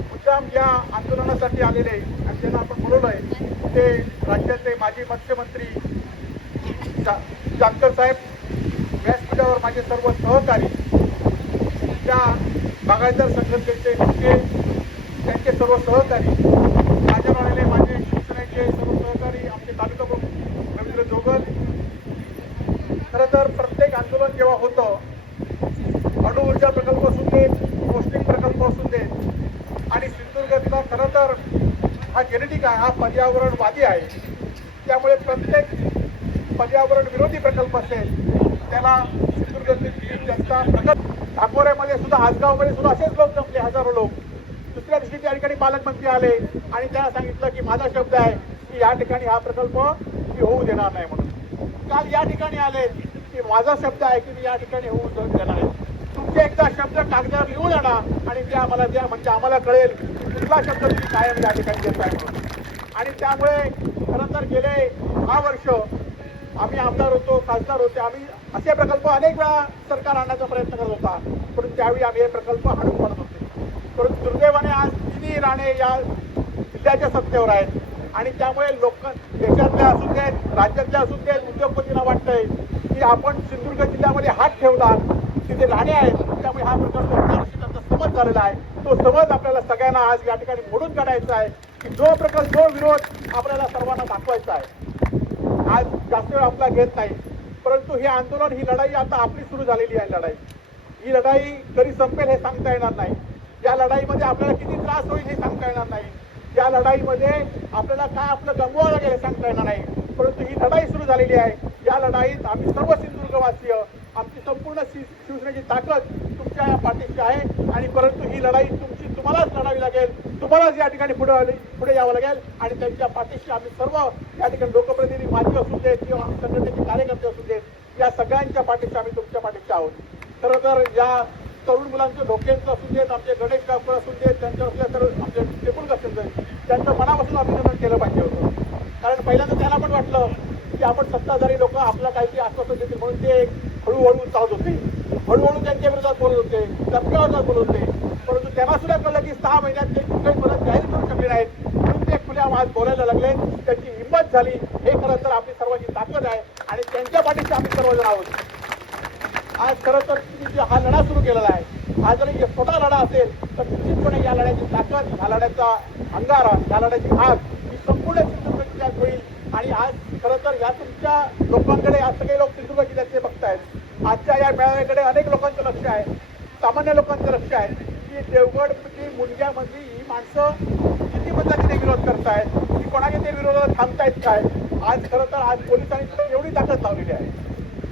मुद्दाम या आंदोलनासाठी आलेले आणि त्यांना आपण बोलवलंय ते राज्याचे माजी मत्स्यमंत्री जानकर साहेब, व्यासपीठावर माझे सर्व सहकारी, त्या बागायतदार संघटनेचे नेते, त्यांचे सर्व सहकारी, माझ्यावर आलेले माझे शिवसेनेचे सर्व सहकारी, आमचे तालुका प्रमुख रवींद्र जोगल. खरं तर प्रत्येक आंदोलन जेव्हा होतं, अणुऊर्जा प्रकल्प असून देत, पोस्टिंग प्रकल्प असून देत, आणि सिंधुदुर्गातला खरं तर हा जेनेटिक आहे, हा पर्यावरणवादी आहे. त्यामुळे प्रत्येक पर्यावरण विरोधी प्रकल्प असेल त्याला सिंधुदुर्गातील जनता प्रकल्प. ठाकोऱ्यामध्ये सुद्धा, आजगावमध्ये सुद्धा असेच लोक जमले, हजारो लोक. दुसऱ्या दिवशी त्या ठिकाणी पालकमंत्री आले आणि त्यांना सांगितलं की माझा शब्द आहे की या ठिकाणी हा प्रकल्प मी होऊ देणार नाही म्हणून. काल या ठिकाणी आले की माझा शब्द आहे की मी या ठिकाणी होऊ देणार आहे. तुमचे एकदा शब्द कागदावर लिहून आणा आणि ते आम्हाला द्या, म्हणजे आम्हाला कळेल कुठला शब्द तुम्ही कायम या ठिकाणी देताय म्हणून. आणि त्यामुळे खरं तर गेले 6 वर्ष आम्ही आमदार होतो, खासदार होते, आम्ही असे प्रकल्प अनेक वेळा सरकार आणण्याचा प्रयत्न करत होता, परंतु त्यावेळी आम्ही हे प्रकल्प आणून पडत होते. परंतु दुर्दैवाने आज तिन्ही राणे या जिल्ह्याच्या सत्तेवर आहेत आणि त्यामुळे लोक देशातल्या असू देत, राज्यातल्या असू देत, उद्योगपतींना वाटतंय की आपण सिंधुदुर्ग जिल्ह्यामध्ये हात ठेवला, तिथे राणे आहेत, त्यामुळे हा प्रकल्प त्यांचा समज झालेला आहे. तो समज आपल्याला सगळ्यांना आज या ठिकाणी मोडून काढायचा आहे की जो प्रकल्प, जो विरोध आपल्याला सर्वांना दाखवायचा आहे. आज जास्त वेळ आपला घेत नाही, परंतु हे आंदोलन, ही लढाई आता आपली सुरू झालेली आहे. लढाई, ही लढाई कधी संपेल हे सांगता येणार नाही. या लढाईमध्ये आपल्याला किती त्रास होईल हे सांगता येणार नाही. या लढाईमध्ये आपल्याला काय आपलं गमवावं लागेल हे सांगता येणार नाही. परंतु ही लढाई सुरू झालेली आहे. या लढाईत आम्ही सर्व सिंधुदुर्गवासीय, आमची संपूर्ण शिवसेनेची ताकद तुमच्या या पाठीशी आहे आणि परंतु ही लढाई तुम्हालाच लढावी लागेल, तुम्हालाच या ठिकाणी पुढे यावं लागेल आणि त्यांच्या पाठीशी आम्ही सर्व या ठिकाणी लोकप्रतिनिधी, माजी असू देत किंवा संघटनेचे कार्यकर्ते असू देत, या सगळ्यांच्या पाठीशी आम्ही तुमच्या पाठीशी आहोत. खरं तर या तरुण मुलांचं ढोकेंचं असू देत, आमचे गणेश गावकर असू देत, त्यांच्या असल्या तर आमचे टेबुल असेल त्यांचं मनापासून अभिनंदन केलं पाहिजे होतं. कारण पहिल्यांदा त्यांना पण वाटलं की आपण सत्ताधारी लोक आपला काहीतरी आश्वासन देतील म्हणून ते हळूहळू चालत होते, हळूहळू त्यांच्या विरोधात बोलत होते, टप्प्यावर बोलत होते. परंतु त्यांना सुद्धा कळलं की 6 महिन्यात ते कुठेही मदत जाहीर करू शकले नाहीत, म्हणून ते खुल्या आज बोलायला लागले. त्यांची हिंमत झाली. हे खरं तर आपली सर्वांची ताकद आहे आणि त्यांच्या पाठीशी आम्ही सर्वजण आहोत. आज खरं तर तुम्ही हा लढा सुरू केलेला आहे, हा जरी छोटा लढा असेल तर निश्चितपणे या लढ्याची ताकद, या लढ्याचा अंगारा, या लढ्याची आग ही संपूर्ण सिंधुदुर्ग जिल्ह्यात होईल. आणि आज खरं तर या तुमच्या लोकांकडे, आज सगळे लोक सिंधुदुर्ग जिल्ह्यातले बघतायत. आजच्या या मेळाव्याकडे अनेक लोकांचं लक्ष आहे, सामान्य लोकांचं लक्ष आहे की देवगडची, मुंडग्यामधली ही माणसं किती पद्धतीने विरोध करतायत, की कोणाच्या ते विरोधात थांबतायत काय. आज खरं तर आज पोलिसांनी एवढी ताकद लावलेली आहे.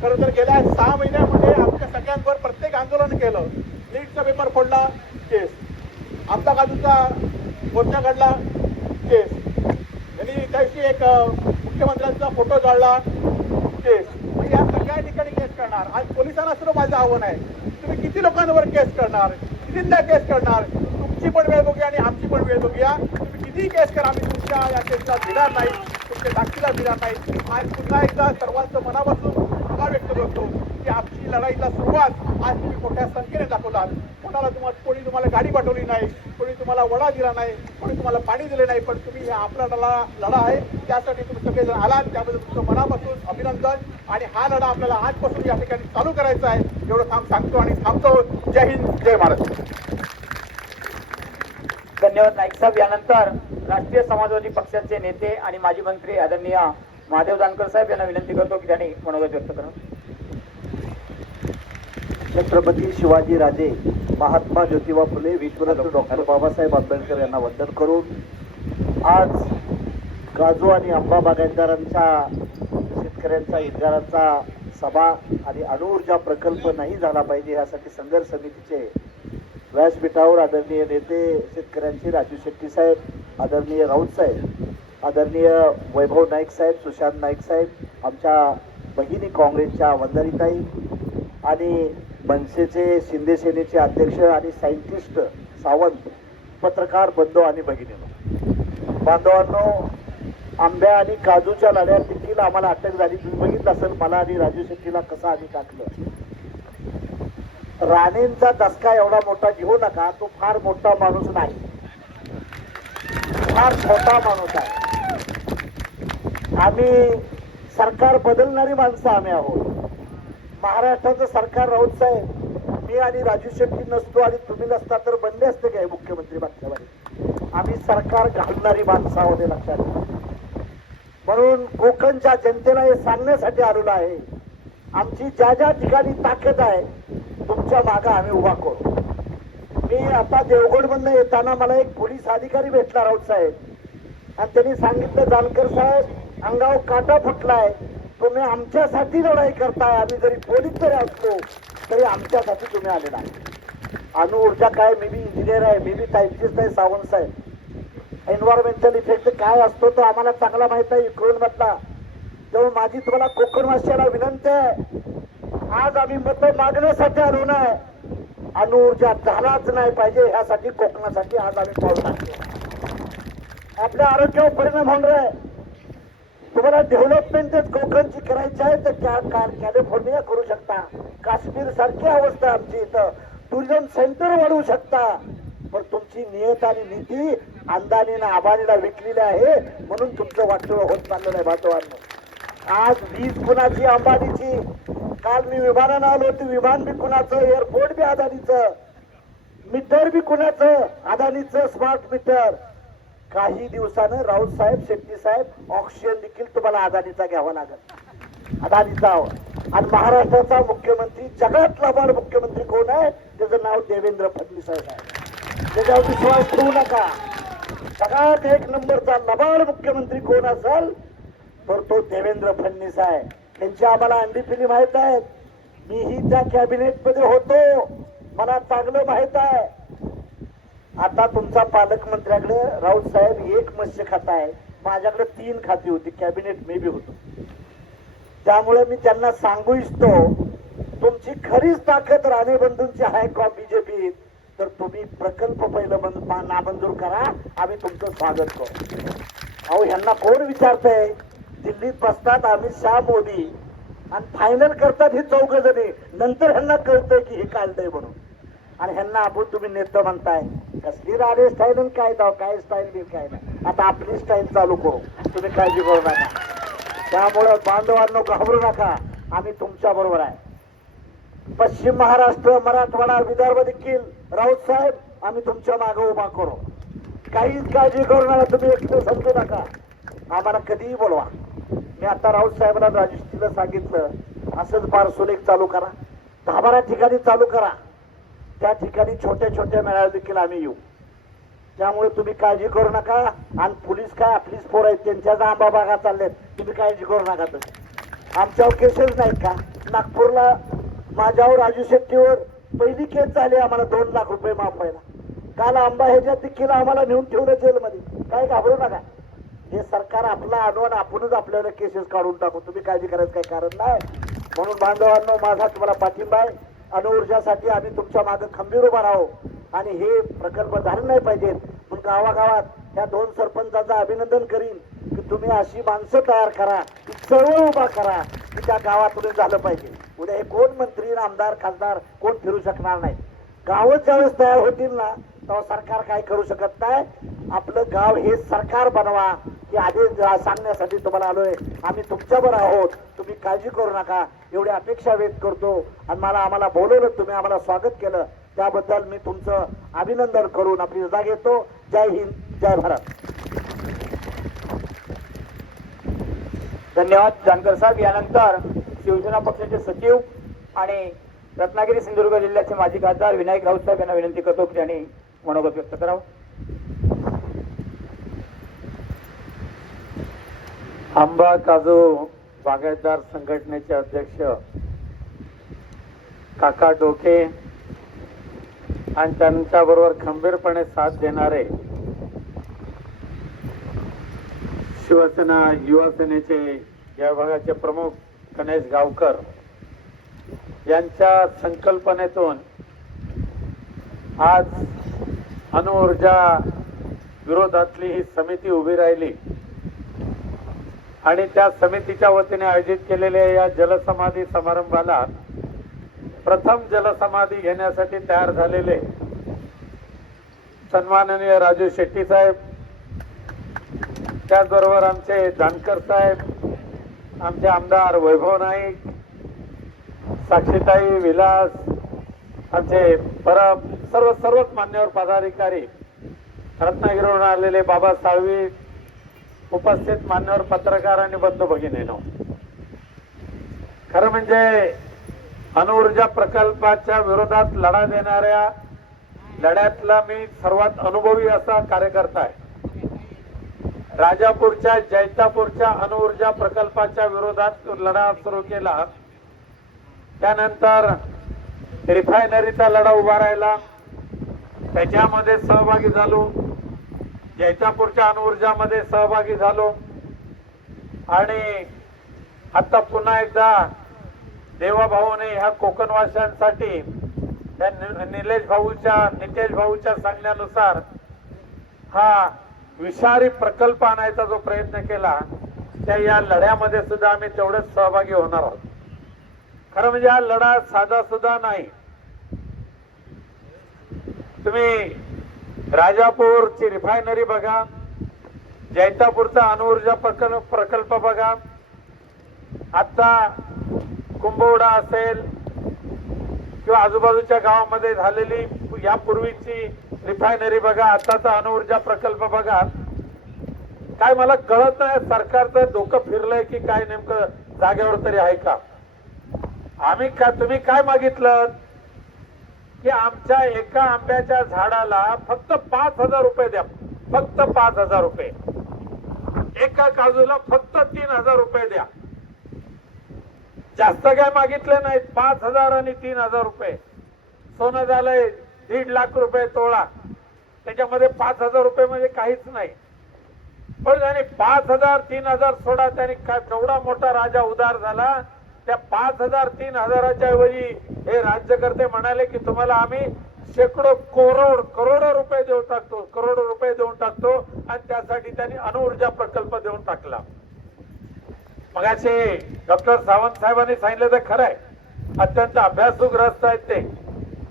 खरं तर गेल्या 6 महिन्यामध्ये आमच्या सगळ्यांवर प्रत्येक आंदोलन केलं. नीटचा पेपर फोडला, केस. आमचा काजूचा मोर्चा काढला, केस. यांनी त्याशी एक मुख्यमंत्र्यांचा फोटो जाळला, केस. म्हणजे या सगळ्या ठिकाणी केस करणार. आज पोलिसांना सुद्धा माझं आव्हान आहे, तुम्ही किती लोकांवर केस करणार, कितींदा केस करणार. तुमची पण वेळ बघूया आणि आमची पण वेळ बघूया. तुम्ही कितीही केस करा, आम्ही तुमच्या या केसला भिणार नाही, तुमच्या ताकदीला भिणार नाही. आज पुन्हा एकदा सर्वांचं मनापासून आभार व्यक्त करतो की आमची लढाईला सुरुवात आज तुम्ही मोठ्या संख्येने दाखवलात. कोणी तुम्हाला गाडी पाठवली नाही, कोणी तुम्हाला वडा दिला नाही, कोणी तुम्हाला पाणी दिले नाही, पण तुम्ही आपला लढा आहे त्यासाठी तुम्ही सगळेजण आलात. त्याबद्दल तुमचं मनापासून अभिनंदन. आणि हा लढा आपल्याला आजपासून या ठिकाणी चालू करायचा आहे, एवढं सांगतो आणि थांबतो. जय हिंद, जय महाराष्ट्र. धन्यवाद नाईक साहेब. यानंतर राष्ट्रीय समाजवादी पक्षाचे नेते आणि माजी मंत्री आदरणीय महादेव जानकर साहेब यांना विनंती करतो की त्यांनी मनोगत व्यक्त करावं. छत्रपती शिवाजी राजे, महात्मा ज्योतिबा फुले, विश्वरत्न डॉक्टर बाबासाहेब आंबेडकर यांना वंदन करून आज काजू आणि आंबा बागायतदारांच्या, शेतकऱ्यांचा, इतरांचा सभा आणि अणुऊर्जा प्रकल्प नाही झाला पाहिजे यासाठी संघर्ष समितीचे व्यासपीठावर आदरणीय नेते शेतकऱ्यांचे राजू शेट्टी साहेब, आदरणीय राऊत साहेब, आदरणीय वैभव नाईक साहेब, सुशांत नाईक साहेब, आमच्या भगिनी काँग्रेसच्या वंदनीताई आणि मनसेचे शिंदे सेनेचे अध्यक्ष आणि सायंटिस्ट सावंत, पत्रकार बंधू आणि भगिनींनो, बांधवांनो, आंब्या आणि काजूच्या लढ्यात देखील आम्हाला अटक झाली. तुम्ही बघितलं असेल मला आणि राजू शेट्टीला कसं आम्ही टाकलं. राणेंचा दसका एवढा मोठा घेऊ नका, तो फार मोठा माणूस नाही, फार छोटा माणूस आहे. आम्ही सरकार बदलणारी माणसं आम्ही आहोत. महाराष्ट्राचं सरकार राऊत साहेब, मी आणि राजू शेट्टी नसतो आणि तुम्ही नसता तर बनले असते काय मुख्यमंत्री मागच्यावारी. आम्ही सरकार घालणारी माणसं आहोत हे लक्षात घ्या. म्हणून कोकणच्या जनतेला हे सांगण्यासाठी आलेलो आहे, आमची ज्या ज्या ठिकाणी ताकद आहे तुमच्या मागे आम्ही उभा करू. मी आता देवगडमधनं येताना मला एक पोलीस अधिकारी भेटला राऊत साहेब, आणि त्यांनी सांगितलं, जानकर साहेब अंगावर काटा फुटलाय, तुम्ही आमच्यासाठी लढाई करताय. आम्ही जरी पोलीस जरी असतो तरी आमच्यासाठी तुम्ही आलेला आहे. अणुऊर्जा काय, मी बी इंजिनियर आहे, मी बी सायंटिस्ट आहे सावंत साहेब. एन्व्हायरमेंटल इफेक्ट काय असतो तो आम्हाला चांगला माहित आहे इकडून म्हटला. तेव्हा माझी तुम्हाला कोकणवासियाला विनंती आहे, आज आम्ही मतं मागण्यासाठी आलो नाही, अणुऊर्जा झालाच नाही पाहिजे ह्यासाठी कोकणासाठी आज आम्ही पाऊल टाकतो. आपल्या आरोग्यावर परिणाम होणार आहे. तुम्हाला डेव्हलपमेंटच कोकणची करायची आहे तर कॅलिफोर्निया करू शकता, काश्मीर सारखी अवस्था आमची इथं, टुरिझम सेंटर वाढवू शकता. पण तुमची नियत आणि नीती अंदानीनं आबानीला विकलेली आहे म्हणून तुमचं वाटोळं होत चाललेलं आहे बांधवांनो. आज वीज कुणाची? अंबानीची. काल मी विमानानं आलो होतो, विमान बी कुणाचं, एअरपोर्ट बी अदानीचं, मीटर बी कुणाचं? अदानीचं स्मार्ट मीटर. काही दिवसानं राऊत साहेब, शेट्टी साहेब, ऑक्सिजन देखील तुम्हाला अदानीचा घ्यावा लागेल, अदानीचा. आणि महाराष्ट्राचा मुख्यमंत्री, जगात लबाड मुख्यमंत्री कोण आहे? त्याचं नाव देवेंद्र फडणवीस आहे. त्याच्यावर विश्वास ठेवू नका. सगळ्यात एक नंबरचा लबाड मुख्यमंत्री कोण असेल तर तो देवेंद्र फडणवीस आहे. त्यांची आम्हाला अंडीपिली माहित आहे. मीही त्या कॅबिनेट मध्ये होतो, मला चांगलं माहित आहे. आता तुमचा पालकमंत्र्याकडे राऊत साहेब एक मत्स्य खाता आहे, माझ्याकडे 3 खाती होती, कॅबिनेट मी बी होतो. त्यामुळे मी त्यांना सांगू इच्छितो, तुमची खरीच ताकद राणे बंधूंची आहे का बीजेपी, तर तुम्ही प्रकल्प पहिलं नामंजूर करा, आम्ही तुमचं स्वागत करू. अहो ह्यांना कोण विचारतंय? दिल्लीत बसतात अमित शहा, मोदी, आणि फायनल करतात ही 4 जणी. नंतर ह्यांना कळतंय की हे काढलंय म्हणून, आणि ह्यांना आपण तुम्ही नेतं म्हणताय. कसली राणे स्टाईल काय दाव, काय स्टाईल बिल काय नाही. आता आपली स्टाईल चालू करू, तुम्ही काळजी करू नका. त्यामुळं बांधवांनो घाबरू नका, आम्ही तुमच्या बरोबर आहे. पश्चिम महाराष्ट्र, मराठवाडा, विदर्भ देखील राऊत साहेब आम्ही तुमच्या मागे उभा करू. काहीच काळजी करू नका, तुम्ही एकटं समजू नका. आम्हाला कधीही बोलवा. मी आता राऊत साहेबांना, राजेशला सांगितलं असंच पार्सोलेक चालू करा, 10-12 ठिकाणी चालू करा. त्या ठिकाणी छोट्या छोट्या मेळाव्यात देखील आम्ही येऊ. त्यामुळे तुम्ही काळजी करू नका. आणि पोलीस काय आपलीच पोर आहेत, त्यांच्याच आंबा बागा चाललेत, तुम्ही काळजी करू नका. तसं आमच्यावर केसेस नाहीत का? नागपूरला माझ्यावर, राजू शेट्टीवर पहिली केस झाली, आम्हाला 2 लाख रुपये माफ व्हायला. काल आंबा ह्याच्यात देखील आम्हाला नेऊन ठेवलं जेलमध्ये. काय घाबरू नका. हे सरकार आपला आणून आपणच आपल्याला केसेस काढून टाकू. तुम्ही काळजी करायचं काही कारण नाही. म्हणून बांधवांनो माझा तुम्हाला पाठिंबा आहे. अणुऊर्जासाठी आम्ही तुमच्या मागे खंबीर उभा राहू. आणि हे प्रकल्प झाले नाही पाहिजेत. पण गावागावात ह्या 2 सरपंचांचं अभिनंदन करीन की तुम्ही अशी माणसं तयार करा, की चळवळ उभा करा की त्या गावातून झालं पाहिजे. उद्या हे कोण मंत्री, आमदार, खासदार कोण फिरू शकणार नाही. गावच ज्यावेळेस तयार होतील ना तेव्हा सरकार काय करू शकत नाही. आपलं गाव हे सरकार बनवा की आधी सांगण्यासाठी तुम्हाला आलोय. आम्ही तुमच्याबरोबर आहोत, तुम्ही काळजी करू नका एवढी अपेक्षा व्यक्त करतो. आणि आम्हाला बोलवलं, तुम्ही आम्हाला स्वागत केलं, त्याबद्दल मी तुमचं अभिनंदन करून आपली रजा घेतो. जय हिंद, जय भारत. धन्यवाद जानकर साहेब. यानंतर शिवसेना पक्षाचे सचिव आणि रत्नागिरी सिंधुदुर्ग जिल्ह्याचे माजी खासदार विनायक राऊत साहेब यांना विनंती करतो की त्यांनी मनोगत व्यक्त करावं. आंबा काजू बागायतदार संघटनेचे अध्यक्ष काका डोके आणि त्यांच्याबरोबर खंबीरपणे साथ देणारे शिवसेना युवा सेनेचे या विभागाचे प्रमुख गणेश गावकर यांच्या संकल्पनेतून आज अणुऊर्जा विरोधातली ही समिती उभी राहिली. आणि त्या समितीच्या वतीने आयोजित केलेल्या या जलसमाधी समारंभाला प्रथम जलसमाधी घेण्यासाठी तयार झालेले सन्माननीय राजू शेट्टी साहेब, त्याचबरोबर आमचे जानकर साहेब, आमचे आमदार वैभव नाईक, साक्षीताई विलास, आमचे परब, सर्वच मान्यवर पदाधिकारी, रत्नागिरीवरून आलेले बाबा साळवी, उपस्थित मान्यवर पत्रकार आणि बंधू भगिनींनो, खरं म्हणजे अणुऊर्जा प्रकल्पाच्या विरोधात लढा देणाऱ्या लढ्यातला मी सर्वात अनुभवी असा कार्यकर्ता आहे. राजापूरच्या, जैतापूरच्या अणुऊर्जा प्रकल्पाच्या विरोधात लढा सुरू केला. त्यानंतर रिफायनरीचा लढा उभा राहिला, त्याच्यामध्ये सहभागी झालो. जैतापूरच्या अणुऊर्जामध्ये सहभागी झालो. आणि आता पुन्हा एकदा देवाभाऊने ह्या कोकणवासियांसाठी नितेश भाऊच्या सांगण्यानुसार हा विषारी प्रकल्प आणायचा जो प्रयत्न केला त्या या लढ्यामध्ये सुद्धा आम्ही तेवढेच सहभागी होणार आहोत. खरं म्हणजे हा लढा साधा सुद्धा नाही. तुम्ही राजापूरची रिफायनरी बघा, जैतापूरचा अणुऊर्जा प्रकल्प बघा, आता कुंभवडा असेल किंवा आजूबाजूच्या गावामध्ये झालेली यापूर्वीची रिफायनरी बघा, आताचा अणुऊर्जा प्रकल्प बघा. काय मला कळत नाही सरकारचं डोकं फिरलंय की काय, नेमकं जागेवर तरी आहे का? तुम्ही काय मागितलं की आमच्या एका आंब्याच्या झाडाला फक्त 5,000 रुपये द्या, फक्त 5,000 रुपये. एका काजूला फक्त 3,000 रुपये द्या. जास्त काय मागितले नाहीत. 5,000 आणि 3,000 रुपये. सोनं झालंय 1.5 लाख रुपये तोळा, त्याच्यामध्ये 5,000 रुपये म्हणजे काहीच नाही. पण त्याने 5,000 3,000 सोडा, त्याने केवढा मोठा राजा उदार झाला. त्या 5,000 3,000च्या ऐवजी हे राज्यकर्ते म्हणाले की तुम्हाला आम्ही शेकडो करोडो रुपये देऊन टाकतो, करोडो रुपये देऊन टाकतो. आणि त्यासाठी त्यांनी अणुऊर्जा प्रकल्प देऊन टाकला. मगाशी डॉक्टर सावंत साहेबांनी सांगितलं तर खरं आहे, अत्यंत अभ्यासूग्रस्त आहेत ते.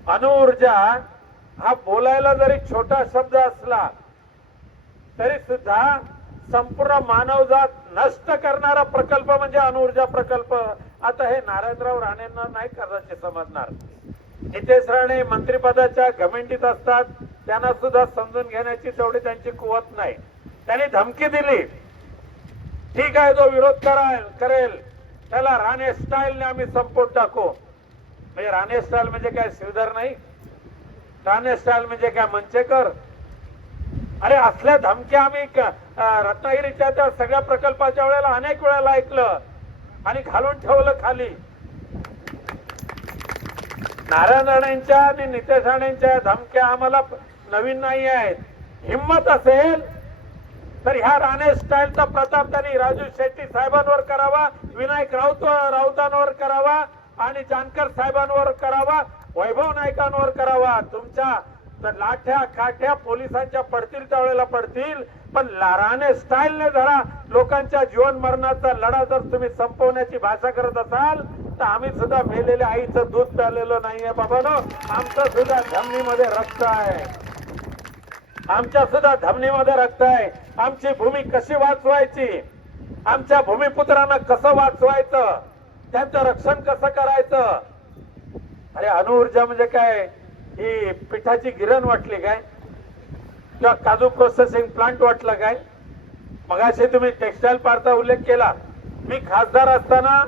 अणुऊर्जा हा बोलायला जरी छोटा शब्द असला तरी सुद्धा संपूर्ण मानवजात नष्ट करणारा प्रकल्प म्हणजे अणुऊर्जा प्रकल्प. आता हे नारायणराव राणेंना नाही कदाचित समजणार. नितेश राणे मंत्रिपदाच्या घमेंडीत असतात, त्यांना सुद्धा समजून घेण्याची तेवढी त्यांची कुवत नाही. त्यांनी धमकी दिली, ठीक आहे जो विरोध करेल त्याला राणे स्टाईलने आम्ही संपवून टाकू. म्हणजे राणे स्टाईल म्हणजे काय श्रीधर नाही, राणे स्टाईल म्हणजे काय मंचेकर? अरे असल्या धमक्या आम्ही रत्नागिरीच्या त्या सगळ्या प्रकल्पाच्या वेळेला अनेक वेळेला ऐकलं आणि घालून ठेवलं खाली. नारायण राणेंच्या आणि नितेश राणेंच्या धमक्या आम्हाला नवीन नाही आहेत. हिम्मत असेल तर ह्या राणे स्टाईलचा प्रताप त्यांनी राजू शेट्टी साहेबांवर करावा, विनायक राऊतांवर करावा आणि जानकर साहेबांवर करावा, वैभव नाईकांवर करावा. तुमच्या लाठ्या काठ्या पोलिसांच्या पडतील त्यावेळेला पडतील, पण राणे स्टाईलने जरा लोकांच्या जीवन मरणाचा लढा जर तुम्ही संपवण्याची भाषा करत असाल तर आम्ही सुद्धा मेलेल्या आईचं दूध प्यालेलं नाहीये बाबांनो. आमचं सुद्धा धमनीमध्ये रक्त आहे, आमच्या सुद्धा धमनीमध्ये रक्त आहे. आमची भूमी कशी वाचवायची, आमच्या भूमिपुत्रांना कसं वाचवायचं, त्यांचं रक्षण कसं करायचं. अरे अणुऊर्जा म्हणजे काय, ही पिठाची गिरण वाटली काय किंवा काजू प्रोसेसिंग प्लांट वाटलं काय? मगाशी तुम्ही टेक्सटाईल पार्कचा उल्लेख केला. मी खासदार असताना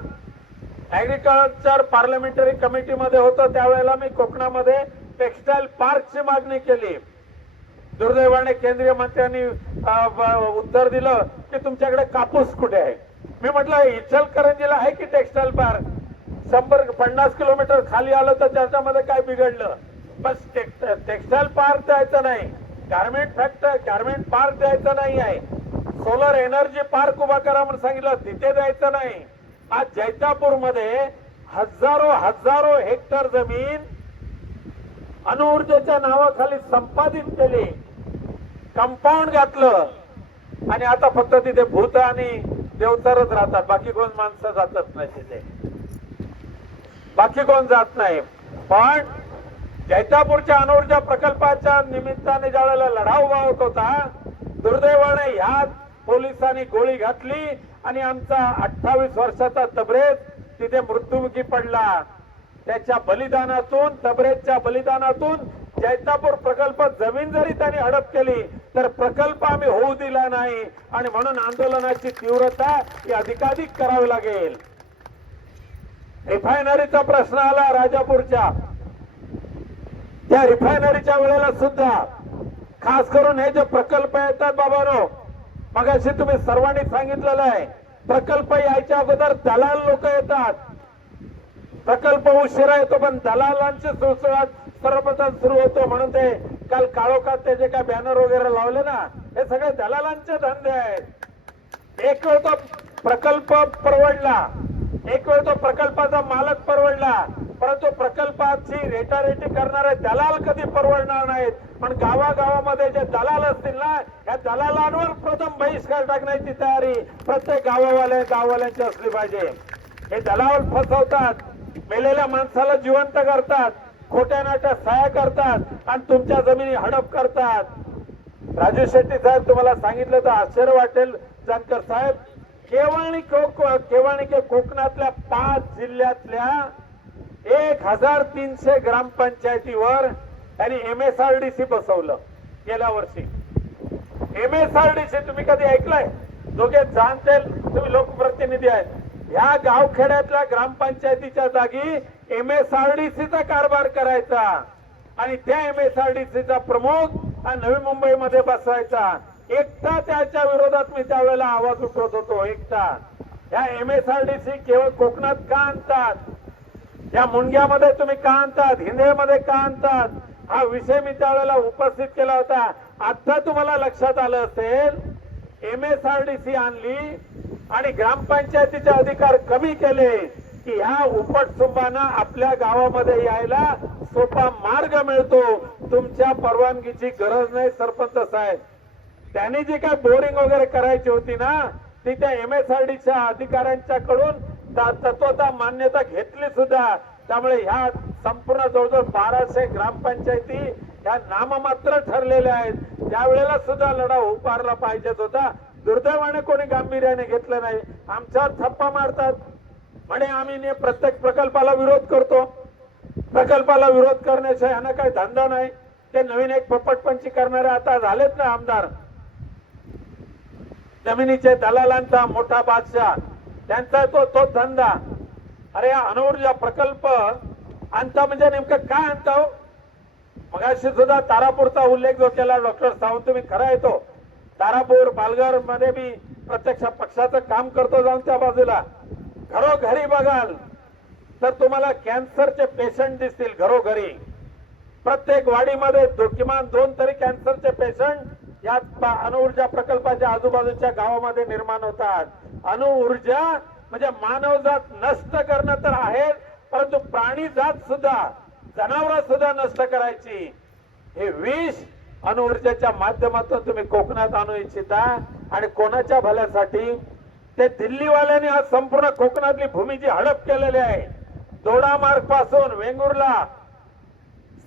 ऍग्रिकल्चर पार्लमेंटरी कमिटीमध्ये होतो, त्यावेळेला मी कोकणामध्ये टेक्सटाईल पार्कची मागणी केली. दुर्दैवाने केंद्रीय मंत्र्यांनी उत्तर दिलं की तुमच्याकडे कापूस कुठे आहे. मी म्हटलं इचलकरंजीला आहे की टेक्सटाईल पार्क, 150 किलोमीटर खाली आलं तर त्याच्यामध्ये काय बिघडलं. बस टेक्सटाईल पार्क द्यायचं नाही, गारमेंट पार्क द्यायचं नाही आहे, सोलर एनर्जी पार्क उभा करा म्हणून सांगितलं, तिथे द्यायचं नाही. आज जैतापूर मध्ये हजारो हेक्टर जमीन अणुऊर्जेच्या नावाखाली संपादित केली, कंपाऊंड घातलं आणि आता फक्त तिथे भूत आणि देवतारच राहतात, बाकी कोण माणसं जातच नाही तिथे, बाकी कोण जात नाही. पण जैतापूरच्या अणुऊर्जा प्रकल्पाच्या निमित्ताने ज्या वेळेला लढा उभा होत होता, दुर्दैवाने ह्याच पोलिसांनी गोळी घातली आणि आमचा 28 वर्षाचा तबरेज तिथे मृत्युमुखी पडला. त्याच्या बलिदानातून, तबरेजच्या बलिदानातून जैतापूर प्रकल्प जमीन जरी त्यांनी हडप केली तर प्रकल्प आम्ही होऊ दिला नाही आणि म्हणून आंदोलनाची तीव्रता ही अधिकाधिक करावी लागेल. रिफायनरीचा प्रश्न आला राजापूरच्या, त्या रिफायनरीच्या वेळेला सुद्धा खास करून हे जे प्रकल्प येतात बाबांनो, मगाशी तुम्ही सर्वांनी सांगितलेलं आहे, प्रकल्प यायच्या अगोदर दलाल लोक येतात. प्रकल्प उशिरा येतो पण दलालांची सुळसुळाट सर्वप्रथम सुरू होतो. म्हणून ते काल काळोखात ते जे काय बॅनर वगैरे लावले ना, हे सगळे दलालांचे धंदे आहेत. एक वेळ तो प्रकल्प परवडला, एक वेळ तो प्रकल्पाचा मालक परवडला, परंतु प्रकल्पाची रेटारेटी करणारे दलाल कधी परवडणार नाहीत. पण गावागावामध्ये जे दलाल असतील ना, या दलालांवर प्रथम बहिष्कार टाकण्याची तयारी प्रत्येक गाववाल्यांची असली पाहिजे. हे दलाल फसवतात, मेलेल्या माणसाला जिवंत करतात, खोट्या नाट्या सह्या करतात आणि तुमच्या जमिनी हडप करतात. राजू शेट्टी साहेब, तुम्हाला सांगितलं तर आश्चर्य वाटेल जानकर साहेब, केवळ कोकणातल्या 5 जिल्ह्यातल्या 1300 ग्रामपंचायतीवर त्यांनी MSRDC बसवलं गेल्या वर्षी. MSRDC तुम्ही कधी ऐकलंय? दोघे जाणते, तुम्ही लोकप्रतिनिधी आहेत. ह्या गावखेड्यातल्या ग्रामपंचायतीच्या जागी MSRDCचा कारभार करायचा आणि त्या MSRDCचा प्रमुख हा नवी मुंबईमध्ये बसवायचा. एकटा त्याच्या विरोधात मी त्यावेळेला आवाज उठवत होतो, एकटा. या MSRDC केवळ कोकणात का आणतात? या मुंडग्यामध्ये तुम्ही का आणतात? हिंदेमध्ये का आणतात? हा विषय मी त्यावेळेला उपस्थित केला होता. आता तुम्हाला लक्षात आलं असेल, MSRDC आणली आणि ग्रामपंचायतीचे अधिकार कमी केले की ह्या उपटसुंबांना आपल्या गावामध्ये यायला सोपा मार्ग मिळतो. तुमच्या परवानगीची गरज नाही सरपंच साहेब. त्यांनी जी काय बोरिंग वगैरे करायची होती ना, ती त्या MSRDCच्या अधिकाऱ्यांच्याकडून तत्वता मान्यता घेतली सुद्धा. त्यामुळे ह्या संपूर्ण जवळजवळ 1200 ग्रामपंचायती ह्या नाममात्र ठरलेल्या आहेत. त्यावेळेला सुद्धा लढा उभारला पाहिजेत होता. दुर्दैवाने कोणी गांभीर्याने घेतलं नाही. आमच्यावर थप्पा मारतात म्हणे आम्ही प्रत्येक प्रकल्पाला विरोध करतो. प्रकल्पाला विरोध करण्याचा यांना काही धंदा नाही. ते नवीन एक पोपटपंची करणारे आता झालेत ना आमदार, जमिनीचे दलालांचा मोठा बादशाह, त्यांचा तो धंदा. अरे अणुऊर्जा प्रकल्प आणता म्हणजे नेमकं काय आणता? मगाशी सुद्धा तारापूरचा उल्लेख जो केला डॉक्टर सावंत, तुम्ही खरा येतो. तारापूर पालघर मध्ये मी प्रत्यक्ष पक्षाचं काम करतो, जाऊन त्या बाजूला घरोघरी बघाल तर तुम्हाला कॅन्सरचे पेशंट दिसतील. घरोघरी प्रत्येक वाडीमध्ये किमान 2 तरी कॅन्सरचे पेशंट या अणुऊर्जा प्रकल्पाच्या आजूबाजूच्या गावामध्ये निर्माण होतात. अणुऊर्जा म्हणजे मानवजात नष्ट करणं तर आहे, परंतु प्राणी जात सुद्धा, जनावर सुद्धा नष्ट करायची. हे विष अणुऊर्जेच्या माध्यमातून तुम्ही कोकणात आणू इच्छिता आणि कोणाच्या भल्यासाठी? ते दिल्लीवाल्यांनी आज संपूर्ण कोकणातली भूमीची हडप केलेली आहे. दोडामार्ग पासून वेंगुर्ला,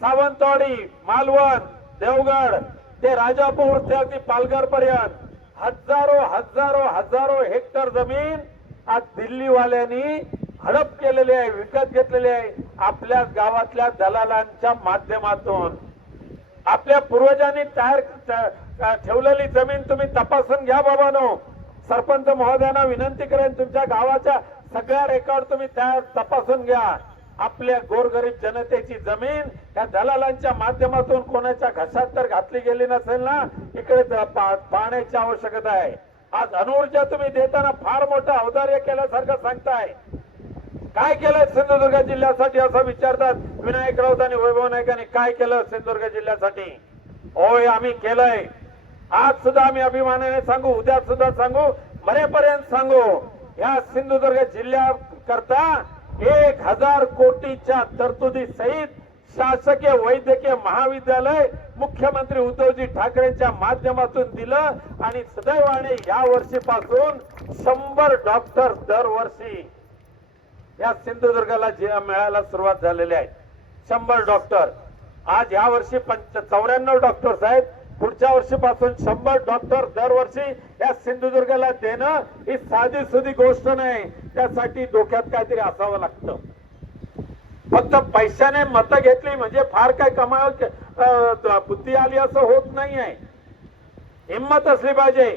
सावंतवाडी, मालवण, देवगड ते राजापूर ते अगदी पालघर पर्यंत हजारो हेक्टर जमीन आज दिल्लीवाल्यांनी हडप केलेली आहे, विकत घेतलेली आहे आपल्या गावातल्या दलालांच्या माध्यमातून. आपल्या पूर्वजांनी तयार ठेवलेली जमीन तुम्ही तपासून घ्या बाबांनो. सरपंच महोदयांना विनंती करेन, तुमच्या गावाच्या सगळ्या रेकॉर्ड तुम्ही तपासून घ्या. आपल्या गोरगरीब जनतेची जमीन या दलालांच्या माध्यमातून कोणाच्या घशात तर घातली गेली नसेल ना, इकडे पाहण्याची आवश्यकता आहे. आज अणुऊर्जा तुम्ही देताना फार मोठं औदार्य केल्यासारखं सांगताय. काय केलंय सिंधुदुर्ग जिल्ह्यासाठी असं विचारतात विनायक राऊत आणि वैभव नाईकांनी. काय केलं सिंधुदुर्ग जिल्ह्यासाठी? होय, आम्ही केलंय. आज सुद्धा आम्ही अभिमानाने सांगू, उद्या सुद्धा सांगू, मरेपर्यंत सांगू. या सिंधुदुर्ग जिल्ह्याकरता 1000 कोटीच्या तरतुदी सहित शासकीय वैद्यकीय महाविद्यालय मुख्यमंत्री उद्धवजी ठाकरेंच्या माध्यमातून दिलं आणि सुदैवाने या वर्षीपासून 100 डॉक्टर दरवर्षी या सिंधुदुर्गाला मिळायला सुरुवात झालेली आहे. 100 डॉक्टर. आज या वर्षी 94 डॉक्टर्स आहेत. पुढच्या वर्षीपासून 100 डॉक्टर दरवर्षी या सिंधुदुर्गाला देणं ही साधी सुधी गोष्ट नाही. त्यासाठी डोक्यात काहीतरी असावं लागतं. फक्त पैशाने मतं घेतली म्हणजे फार काय बुद्धी आली असं होत नाहीये. हिंमत असली पाहिजे.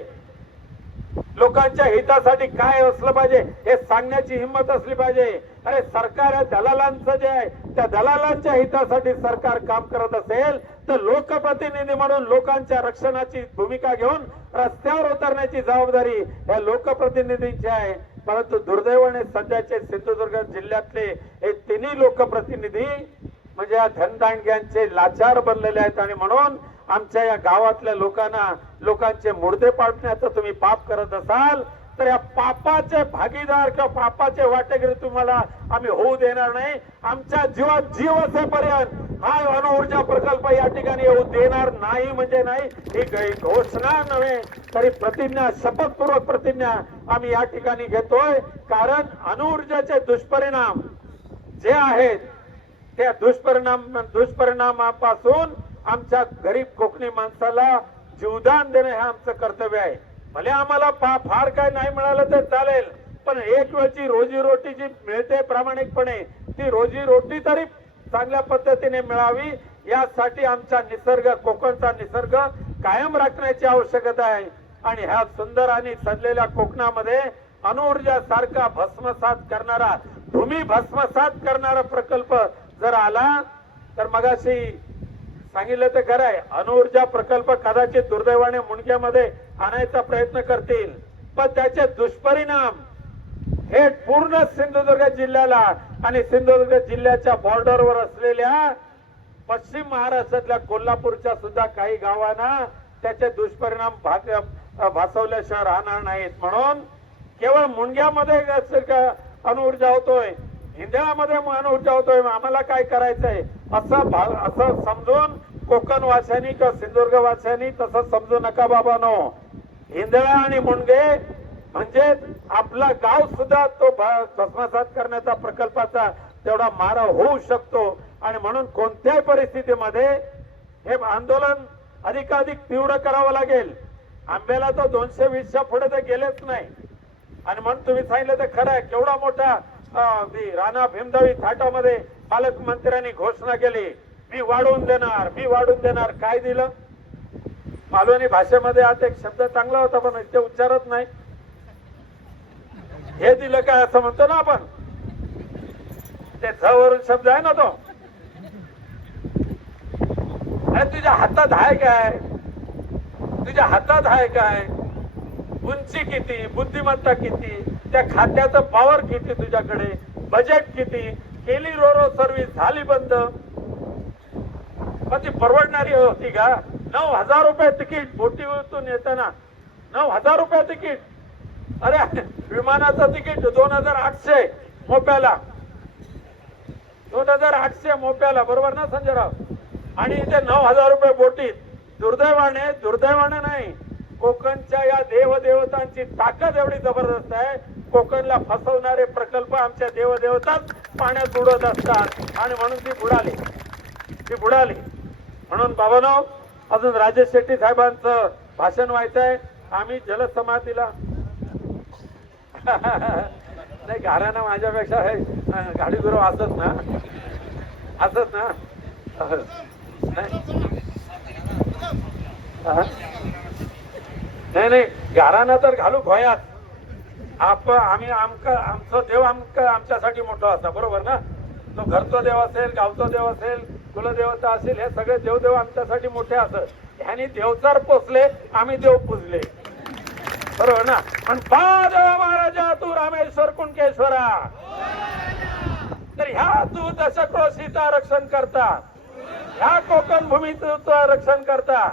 लोकांच्या हितासाठी काय असलं पाहिजे हे सांगण्याची हिंमत असली पाहिजे. अरे सरकार या दलालांचं जे आहे त्या दलालांच्या हितासाठी सरकार काम करत असेल तर लोकप्रतिनिधी म्हणून लोकांच्या रक्षणाची भूमिका घेऊन रस्त्यावर उतरण्याची जबाबदारी या लोकप्रतिनिधींची आहे. परंतु दुर्दैवाने सध्याचे सिंधुदुर्ग जिल्ह्यातले हे तिन्ही लोकप्रतिनिधी म्हणजे या धनदांडग्यांचे लाचार बनलेले आहेत आणि म्हणून आमच्या या गावातल्या लोकांचे मुर्दे पाडण्याचं तुम्ही पाप करत असाल तर या पापाचे भागीदार किंवा पापाचे वाटेकरी तुम्हाला आम्ही होऊ देणार नाही. आमच्या जीवात जीव असेपर्यंत हा अणुऊर्जा प्रकल्प या ठिकाणी येऊ देणार नाही म्हणजे नाही, ही घोषणा नव्हे तरी प्रतिज्ञा, शपथपूर्वक प्रतिज्ञा आम्ही या ठिकाणी घेतोय. कारण अणुऊर्जाचे दुष्परिणाम जे आहेत त्या दुष्परिणामापासून आमच्या गरीब कोकणी माणसाला जीवदान देणं हे आमचं कर्तव्य आहे. भले आम्हाला फार काय नाही मिळालं तर चालेल, पण एक वेळची रोजीरोटी जी मिळते प्रामाणिकपणे ती रोजीरोटी तरी चांगल्या पद्धतीने मिळावी यासाठी आमचा निसर्ग, कोकणचा निसर्ग कायम राखण्याची आवश्यकता आहे. आणि ह्या सुंदर आणि सजलेल्या कोकणामध्ये अणुऊर्जा सारखा भस्मसात करणारा, भूमी भस्मसात करणारा प्रकल्प जर आला तर मगाशी सांगितलं तर खरं आहे, अणुऊर्जा प्रकल्प कदाचित दुर्दैवाने मुंडक्यामध्ये आणायचा प्रयत्न करतील, पण त्याचे दुष्परिणाम हे पूर्ण सिंधुदुर्ग जिल्ह्याला आणि सिंधुदुर्ग जिल्ह्याच्या बॉर्डरवर असलेल्या पश्चिम महाराष्ट्रातल्या कोल्हापूरच्या सुद्धा काही गावांना त्याचे दुष्परिणाम भासवल्याशिवाय राहणार नाहीत. म्हणून केवळ मुंडग्यामध्ये अणुऊर्जा होतोय, हिंदळामध्ये अणुऊर्जा होतोय, आम्हाला काय करायचंय असं समजून कोकण वासियांनी किंवा सिंधुदुर्ग वासियांनी तसं समजू नका बाबांनो. हिंदळा आणि मुंडगे म्हणजे आपला गाव सुद्धा तो भस्मसात करण्याचा प्रकल्पाचा तेवढा मारा होऊ शकतो. आणि म्हणून कोणत्याही परिस्थितीमध्ये हे आंदोलन अधिकाधिक तीव्र करावं लागेल. आंब्याला तो 220च्या पुढे तर गेलेच नाही. आणि म्हणून तुम्ही सांगितलं तर खरं आहे, केवढा मोठा राणा भीमदेवी थाटामध्ये पालकमंत्र्यांनी घोषणा केली, मी वाढवून देणार. काय दिलं? मालवणी भाषेमध्ये आता एक शब्द चांगला होता पण ते उच्चारत नाही. हे दिलं काय असं म्हणतो ना आपण, ते झवरून शब्द आहे ना तो. अरे तुझ्या हातात आहे काय? तुझ्या हातात आहे काय? उंची किती, बुद्धिमत्ता किती, त्या खात्याचं पॉवर किती, तुझ्याकडे बजेट किती, केली रोरो सर्व्हिस झाली बंद, पण ती परवडणारी होती का? 9,000 रुपये तिकीट बोटीतून येताना, 9,000 रुपये तिकीट. अरे विमानाचं तिकीट 2,800 मोप्याला, 2,800 मोप्याला, बरोबर ना संजयराव? आणि इथे 9,000 रुपये बोटीत. दुर्दैवाने नाही, कोकणच्या या देवदेवतांची ताकद एवढी जबरदस्त आहे, कोकणला फसवणारे प्रकल्प आमच्या देवदेवताच पाण्यात बुडत असतात आणि म्हणून ती बुडाली. म्हणून बाबांनो, अजून राजेश शेट्टी साहेबांचं भाषण व्हायचंय. आम्ही जलसमाधीला नाही, घराणा माझ्यापेक्षा आहे गाडी गुरु असत ना नाही, घराणा तर घालू भयात. आमचं देव आमच्यासाठी मोठा असा, बरोबर ना? तो घरचा देव असेल, गावचा देव असेल, कुलदेवता असेल, हे सगळे देवदेव आमच्यासाठी मोठे असत. ह्यानी देवचार पोचले, आम्ही देव पूजले, बरोबर ना? पण देवा महाराजा तू रामेश्वर कुणकेश्वरा, तर ह्या तू दशक्रोशीचा रक्षण करता, ह्या कोकण भूमीचं रक्षण करता.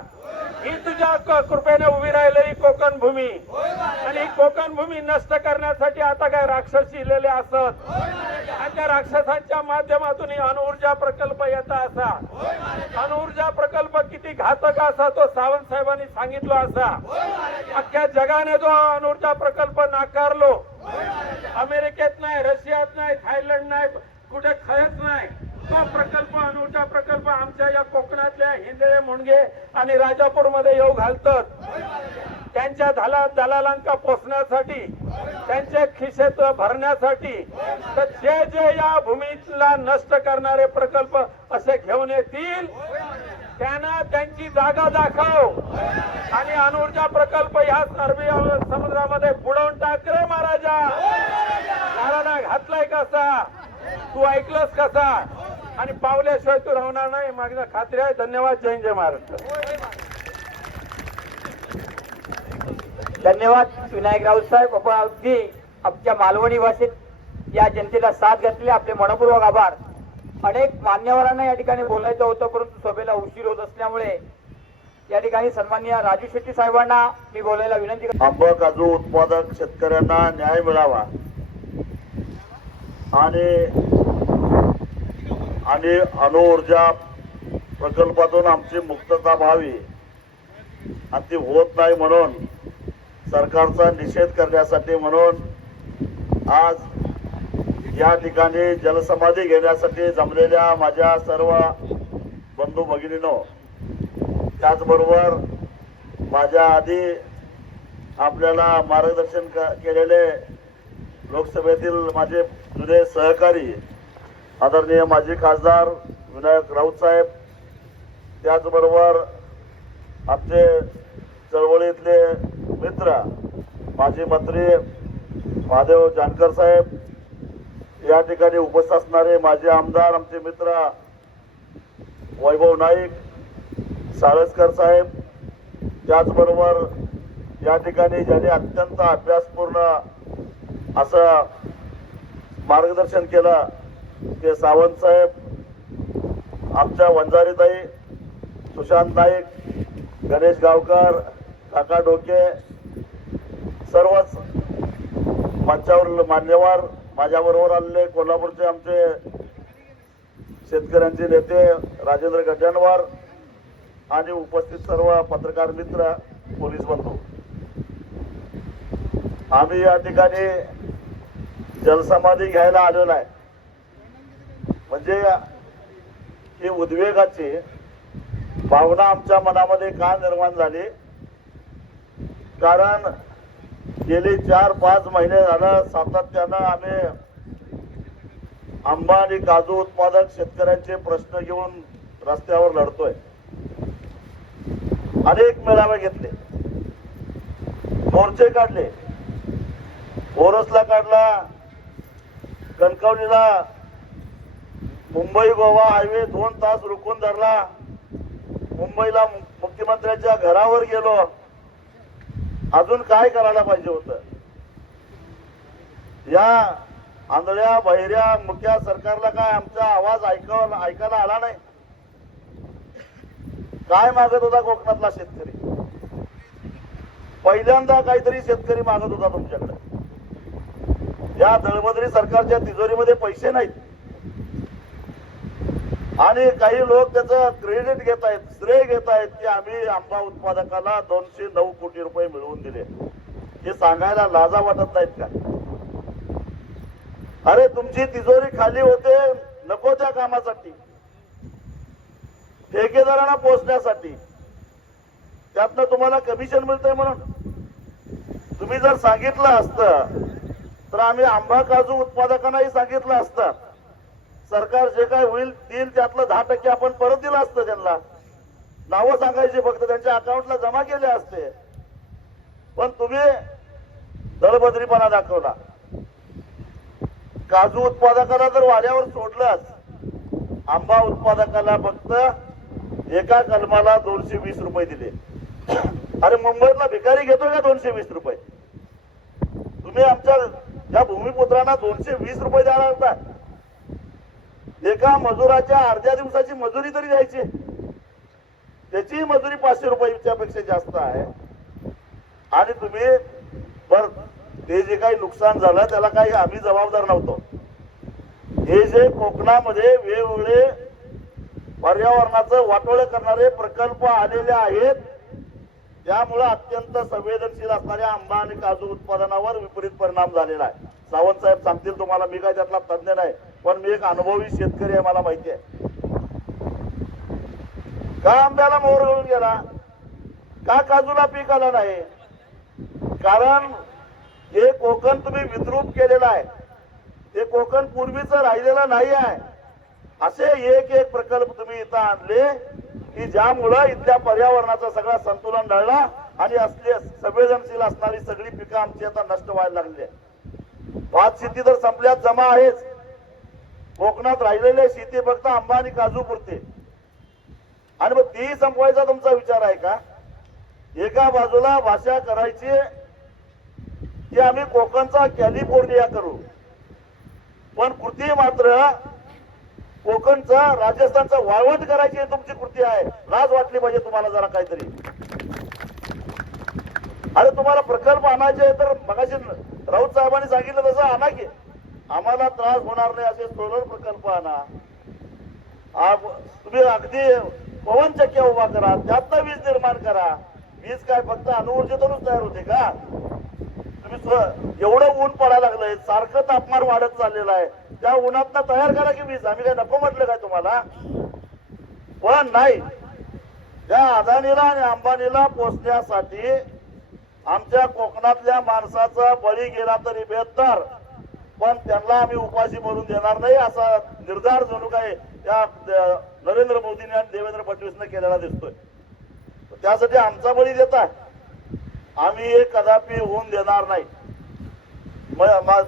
ही तुझ्या कृपेने उभी राहिलेली कोकण भूमी, आणि ही कोकण भूमी नष्ट करण्यासाठी आता काय राक्षस इलेले असत, त्या राक्षसांच्या माध्यमातून अणुऊर्जा प्रकल्प येता असा. अणुऊर्जा प्रकल्प किती घातक असा तो सावंत साहेबांनी सांगितलं असा. अख्ख्या जगाने जो अणुऊर्जा प्रकल्प नाकारलो, अमेरिकेत नाही, रशियात नाही, थायलंड नाही, कुठे खरंच नाही, तो प्रकल्प अणुऊर्जा प्रकल्प आमच्या या कोकणातल्या हिंदळे, मुंडगे आणि राजापूरमध्ये येऊ घालतात. त्यांच्या दलालांका पोचण्यासाठी, त्यांचे खिशेत भरण्यासाठी. तर जे या भूमीला नष्ट करणारे प्रकल्प असे घेऊन येतील त्यांना त्यांची जागा दाखव आणि अणुऊर्जा प्रकल्प ह्या अरबी समुद्रामध्ये बुडवून टाक रे महाराजा. नारायणा घातलाय कसा, तू ऐकलंस कसा, आणि पावल्याशिवाय तू राहणार नाही, माझी खात्री आहे. धन्यवाद. जय हिंद, जय महाराष्ट्र. धन्यवाद विनायक राऊत साहेब. आपण अगदी आमच्या मालवणी भाषेत या जनतेला साथ घातली, आपले मनपूर्वक आभार. अनेक मान्यवरांना या ठिकाणी बोलायचं होतं, परंतु सभेला उशीर होत असल्यामुळे या ठिकाणी सन्माननीय राजू शेट्टी साहेबांना मी बोलायला विनंती करतो. आंबा काजू उत्पादक शेतकऱ्यांना न्याय मिळावा आणि अणुऊर्जा प्रकल्पातून आमची मुक्तता व्हावी आणि ती होत नाही म्हणून सरकारचा निषेध करण्यासाठी म्हणून आज या ठिकाणी जलसमाधी घेण्यासाठी जमलेल्या माझ्या सर्व बंधू भगिनींनो, त्याचबरोबर माझ्या आधी आपल्याला मार्गदर्शन केलेले लोकसभेतील माझे जुने सहकारी आदरणीय माजी खासदार विनायक राऊत साहेब, त्याचबरोबर आमचे चळवळीतले मित्र माजी मंत्री महादेव जानकर साहेब, या ठिकाणी उपस्थित असणारे माजी आमदार आमचे मित्र वैभव नाईक, साळसकर साहेब, त्याचबरोबर या ठिकाणी ज्यांनी अत्यंत अभ्यासपूर्ण असं मार्गदर्शन केलं ते सावंत साहेब, आमच्या वंजारीताई, सुशांत नाईक, गणेश गावकर, काका डोके, सर्वच मंचावर मान्यवर, माझ्याबरोबर आलेले कोल्हापूरचे आमचे शेतकऱ्यांचे नेते राजेंद्र गड्यांवर आणि उपस्थित सर्व पत्रकार मित्र, पोलीस बंधू, आम्ही या ठिकाणी जलसमाधी घ्यायला आलेलो आहे. म्हणजे ही उद्वेगाची भावना आमच्या मनामध्ये का निर्माण झाली? कारण गेली 4-5 महिने झालं सातत्यानं आम्ही आंबा आणि काजू उत्पादक शेतकऱ्यांचे प्रश्न घेऊन रस्त्यावर लढतोय. अनेक मेळावे घेतले, मोर्चे काढले, ओरसला काढला, कणकवलीला मुंबई गोवा हायवे 2 तास रोखून धरला, मुंबईला मुख्यमंत्र्यांच्या घरावर गेलो. अजून काय करायला पाहिजे होतं? या आंधळ्या बहिऱ्या मुख्य सरकारला काय आमचा आवाज ऐकायला आला नाही? काय मागत होता कोकणातला शेतकरी? पहिल्यांदा काहीतरी शेतकरी मागत होता तुमच्याकडे. या दळबद्री सरकारच्या तिजोरीमध्ये पैसे नाहीत आणि काही लोक त्याचं क्रेडिट घेत आहेत, श्रेय घेत आहेत की आम्ही आंबा उत्पादकाला 209 कोटी रुपये मिळवून दिले. हे सांगायला लाजा वाटत नाहीत का? अरे तुमची तिजोरी खाली होते नको त्या कामासाठी, ठेकेदारांना पोहोचण्यासाठी, त्यातनं तुम्हाला कमिशन मिळतंय म्हणून. तुम्ही जर सांगितलं असतं तर आम्ही आंबा काजू उत्पादकांनाही सांगितलं असतं, सरकार जे काय होईल देईल त्यातलं 10% आपण परत दिलं असतं. त्यांना नावं सांगायची, फक्त त्यांच्या अकाउंटला जमा केले असते. पण तुम्ही दळबद्रीपणा दाखवला. काजू उत्पादकाला जर वाऱ्यावर सोडलंच, आंबा उत्पादकाला फक्त एका कलमाला 220 रुपये दिले. अरे मुंबईतला भिकारी घेतो का 220 रुपये? तुम्ही आमच्या या भूमिपुत्रांना 220 रुपये द्यायला होता. एका मजुराच्या अर्ध्या दिवसाची मजुरी तरी द्यायची. त्याची मजुरी 500 रुपयाच्या पेक्षा जास्त आहे. आणि तुम्ही बर ते जे काही नुकसान झालं त्याला काही आम्ही जबाबदार नव्हतो. हे जे कोकणामध्ये वेगवेगळे पर्यावरणाचं वाटोळं करणारे प्रकल्प आलेले आहेत, त्यामुळे अत्यंत संवेदनशील असणाऱ्या आंबा आणि काजू उत्पादनावर विपरीत परिणाम झालेला आहे. सावंत साहेब सांगतील तुम्हाला, मी काय त्यातला तज्ञ नाही, पण मी एक अनुभवी शेतकरी आहे, मला माहिती आहे. का आंब्याला मोहर गळून गेला? का काजूला पीक आलं नाही? कारण हे कोकण तुम्ही विद्रूप केलेलं आहे. हे कोकण पूर्वीचं राहिलेलं नाही आहे. असे एक प्रकल्प तुम्ही इथं आणले की ज्यामुळं इथल्या पर्यावरणाचं सगळं संतुलन ढळला आणि असले संवेदनशील असणारी सगळी पिकं आमची आता नष्ट व्हायला लागली. भात शेती तर संपल्यात जमा आहेच. कोकणात राहिलेले शेती फक्त आंबा आणि काजू पुरते. आणि मग ती संपवायचा तुमचा विचार आहे का? एका बाजूला भाषा करायची की आम्ही कोकणचा कॅलिफोर्निया करू, पण कृती मात्र कोकणचा राजस्थानचा वाळवंट करायची ही तुमची कृती आहे. लाज वाटली पाहिजे तुम्हाला जरा काहीतरी. अरे तुम्हाला प्रकल्प आणायचे तर मगाशी राऊत साहेबांनी सांगितलं तसं आणा की. आम्हाला त्रास होणार नाही असे सोलर प्रकल्प आणा. तुम्ही अगदी पवनचक्क्या उभा करा, त्यातनं वीज निर्माण करा. वीज काय फक्त अणुऊर्जेतूनच तयार होते का? तुम्ही एवढं ऊन पडायला लागलंय, सारखं तापमान वाढत चाललेलं आहे, त्या उन्हातनं तयार करा की वीज. आम्ही काय नको म्हटलं काय तुम्हाला? पण नाही, त्या अदानीला आणि अंबानीला पोचण्यासाठी आमच्या कोकणातल्या माणसाचा बळी गेला तरी बेहतर, पण त्यांना आम्ही उपाशी मरून देणार नाही असा निर्धार जणू काय त्या नरेंद्र मोदींनी आणि देवेंद्र फडणवीसने केलेला दिसतोय. त्यासाठी आमचा बळी देताय, आम्ही हे कदापि होऊन देणार नाही.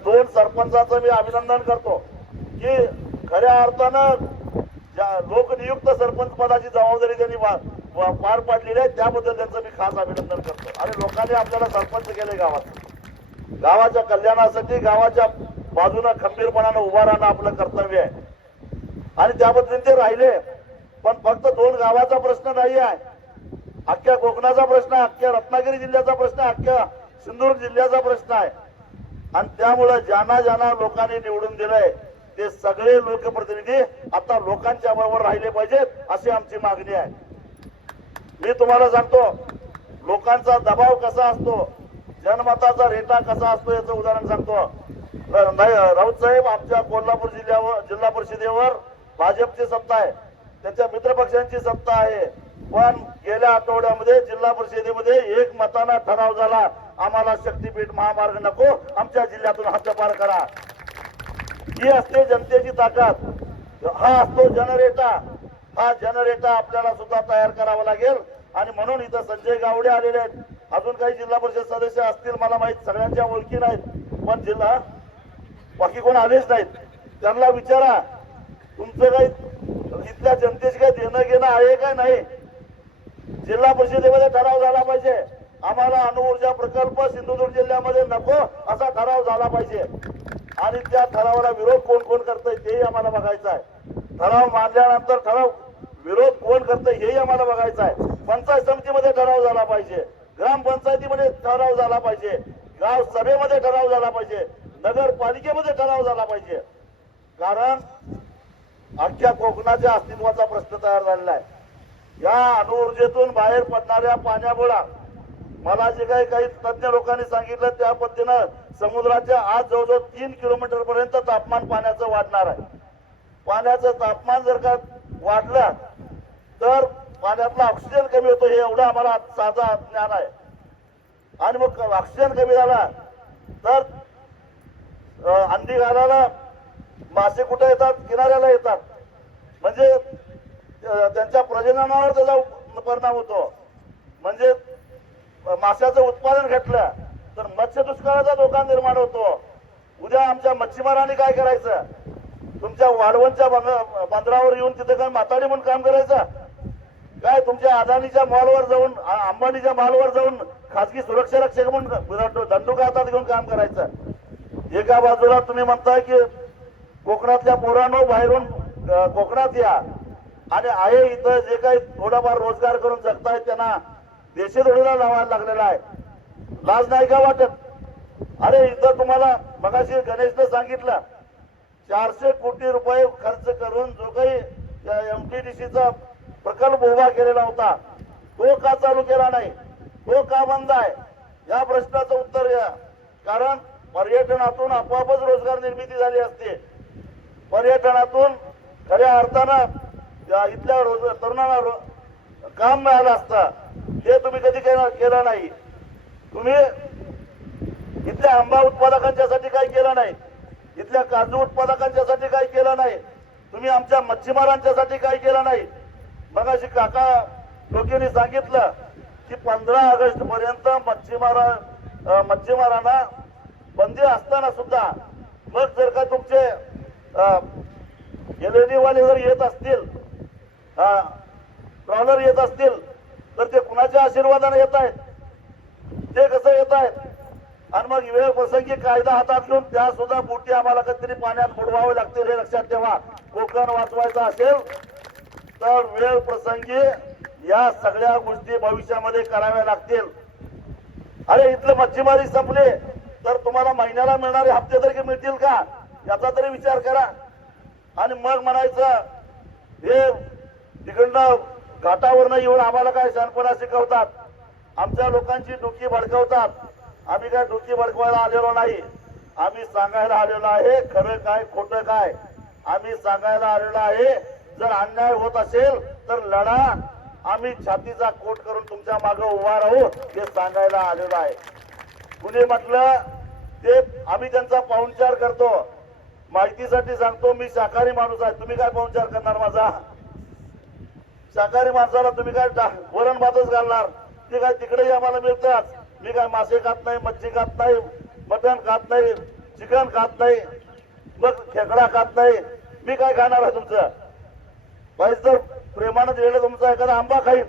दोन सरपंचाचं मी अभिनंदन करतो की खऱ्या अर्थानं लोकनियुक्त सरपंच पदाची जबाबदारी त्यांनी पार पाडलेली आहे, त्याबद्दल त्यांचं मी खास अभिनंदन करतो. आणि लोकांनी आपल्याला सरपंच केले गावाच्या कल्याणासाठी, गावाच्या बाजूला खंबीरपणानं उभा राहणं आपलं कर्तव्य आहे आणि त्याबद्दल ते राहिले. पण फक्त 2 गावाचा प्रश्न नाही आहे, अख्ख्या कोकणाचा प्रश्न आहे, अख्ख्या रत्नागिरी जिल्ह्याचा प्रश्न आहे, अख्ख्या सिंधुदुर्ग जिल्ह्याचा प्रश्न आहे. आणि त्यामुळे ज्यांना लोकांनी निवडून दिलंय ते सगळे लोकप्रतिनिधी आता लोकांच्या बरोबर राहिले पाहिजेत अशी आमची मागणी आहे. मी तुम्हाला सांगतो लोकांचा दबाव कसा असतो, जनमताचा रेटा कसा असतो याचं उदाहरण सांगतो. राऊत साहेब, आमच्या कोल्हापूर जिल्हा परिषदेवर भाजपची सत्ता आहे, त्यांच्या मित्रपक्षांची सत्ता आहे, पण गेल्या आठवड्यामध्ये जिल्हा परिषदेमध्ये 1 मताना ठराव झाला, आम्हाला शक्तीपीठ महामार्ग नको, आमच्या जिल्ह्यातून हद्दपार करा. ही असते जनतेची ताकद, हा असतो जनरेटा. हा जनरेटा आपल्याला सुद्धा तयार करावा लागेल. आणि म्हणून इथं संजय गावडे आलेले आहेत, अजून काही जिल्हा परिषद सदस्य असतील, मला माहित सगळ्यांच्या ओळखी नाहीत, पण बाकी कोण आलेच नाहीत. त्यांना विचारा तुमचं काही इथल्या जनतेची काही देणं घेणं आहे काय नाही. जिल्हा परिषदेमध्ये ठराव झाला पाहिजे, आम्हाला अणुऊर्जा प्रकल्प सिंधुदुर्ग जिल्ह्यामध्ये नको असा ठराव झाला पाहिजे. आणि त्या ठरावाला विरोध कोण कोण करतंय तेही आम्हाला बघायचं आहे. ठराव मांडल्यानंतर ठराव विरोध कोण करतंय हेही आम्हाला बघायचं आहे. पंचायत समितीमध्ये ठराव झाला पाहिजे, ग्रामपंचायतीमध्ये ठराव झाला पाहिजे, गाव सभेमध्ये ठराव झाला पाहिजे, नगरपालिकेमध्ये ठराव झाला पाहिजे. कारण अख्ख्या कोकणाच्या अस्तित्वाचा प्रश्न तयार झालेला आहे. या अणुऊर्जेतून बाहेर पडणाऱ्या पाण्यामुळे मला जे काही तज्ञ लोकांनी सांगितलं त्या पद्धतीनं समुद्राच्या आज जवळजवळ 3 किलोमीटर पर्यंत तापमान पाण्याचं वाढणार आहे. पाण्याचं तापमान जर का वाढलं तर पाण्यातला ऑक्सिजन कमी होतो, हे एवढं आम्हाला साधा ज्ञान आहे. आणि मग ऑक्सिजन कमी झाला तर अंडी घालायला मासे कुठे येतात, किनाऱ्याला येतात, म्हणजे त्यांच्या प्रजननावर त्याचा परिणाम होतो. म्हणजे माशाचं उत्पादन घटलं तर मत्स्य दुष्काळाचा धोका निर्माण होतो. उद्या आमच्या मच्छीमारांनी काय करायचं? तुमच्या वाढवणच्या बंदरावर येऊन तिथे काय माताडी म्हणून काम करायचं काय? तुमच्या अदानीच्या मॉलवर जाऊन, अंबानीच्या मॉलवर जाऊन खासगी सुरक्षा रक्षक म्हणून दंडुका हातात घेऊन काम करायचं? एका बाजूला तुम्ही म्हणताय की कोकणातल्या पोरांनो बाहेरून कोकणात या आणि आहे इथं जे काही थोडाफार रोजगार करून जगतायत त्यांना देशद्रोहीला लावायला लागलेला आहे. लाज नाही का वाटत? अरे इथं तुम्हाला मगाशी गणेशने सांगितलं 400 कोटी रुपये खर्च करून जो काही MTDCचा प्रकल्प उभा केलेला होता तो का चालू केला नाही, तो का बंद आहे? या प्रश्नाचं उत्तर द्या. कारण पर्यटनातून आपोआपच रोजगार निर्मिती झाली असते. पर्यटनातून खऱ्या अर्थानं इथल्या तरुणांना काम मिळालं असतं. हे तुम्ही कधी केलं नाही. तुम्ही इथल्या आंबा उत्पादकांच्यासाठी काही केलं नाही, इथल्या काजू उत्पादकांच्यासाठी काही केलं नाही, तुम्ही आमच्या मच्छीमारांच्यासाठी काही केलं नाही. मगाशी काका लोकांनी सांगितलं की 15 ऑगस्ट पर्यंत मच्छीमारांना बंदी असताना सुद्धा मग जर का तुमचे LED वाले जर येत असतील, ट्रॉलर येत असतील तर ते कुणाच्या आशीर्वादाने येत आहेत? ते कसं येत आहेत? आणि मग वेळ प्रसंगी कायदा हातात घेऊन त्या सुद्धा बोटी आम्हाला कधीतरी पाण्यात बुडवावे लागतील. हे लक्षात ठेवा. कोकण वाचवायचं असेल तर वेळ प्रसंगी या सगळ्या गोष्टी भविष्यामध्ये कराव्या लागतील. अरे इथले मच्छीमारी संपले तर तुम्हाला महिन्याला मिळणारे हप्ते तरी मिळतील का याचा तरी विचार करा. आणि मग म्हणायचं हे तिकडनं घाटावरनं येऊन आम्हाला काय शहाणपणा शिकवतात, आमच्या लोकांची डोकी भडकवतात. आम्ही काय डोकी भडकवायला आलेलो नाही, आम्ही सांगायला आलेलो आहे खरं काय खोटं काय. आम्ही सांगायला आलेलो आहे, जर अन्याय होत असेल तर लढा, आम्ही छातीचा कोट करून तुमच्या मागे उभा राहू हे सांगायला आलेलो आहे. कुणी म्हटलं ते आम्ही त्यांचा पाहुणचार करतो. माहितीसाठी सांगतो, मी शाकाहारी माणूस आहे. तुम्ही काय पाहुणचार करणार माझा? शाकाहारी माणसाला तुम्ही काय वरण भातच घालणार? ते काय तिकडेही आम्हाला मिळतात. मी काय मासे खात नाही, मच्छी खात नाही, मटण खात नाही, चिकन खात नाही, मग खेकडा खात नाही. मी काय खाणार आहे तुमचं? पाहिजे तर प्रेमानं दिलेला तुमचा एखादा आंबा खाईन.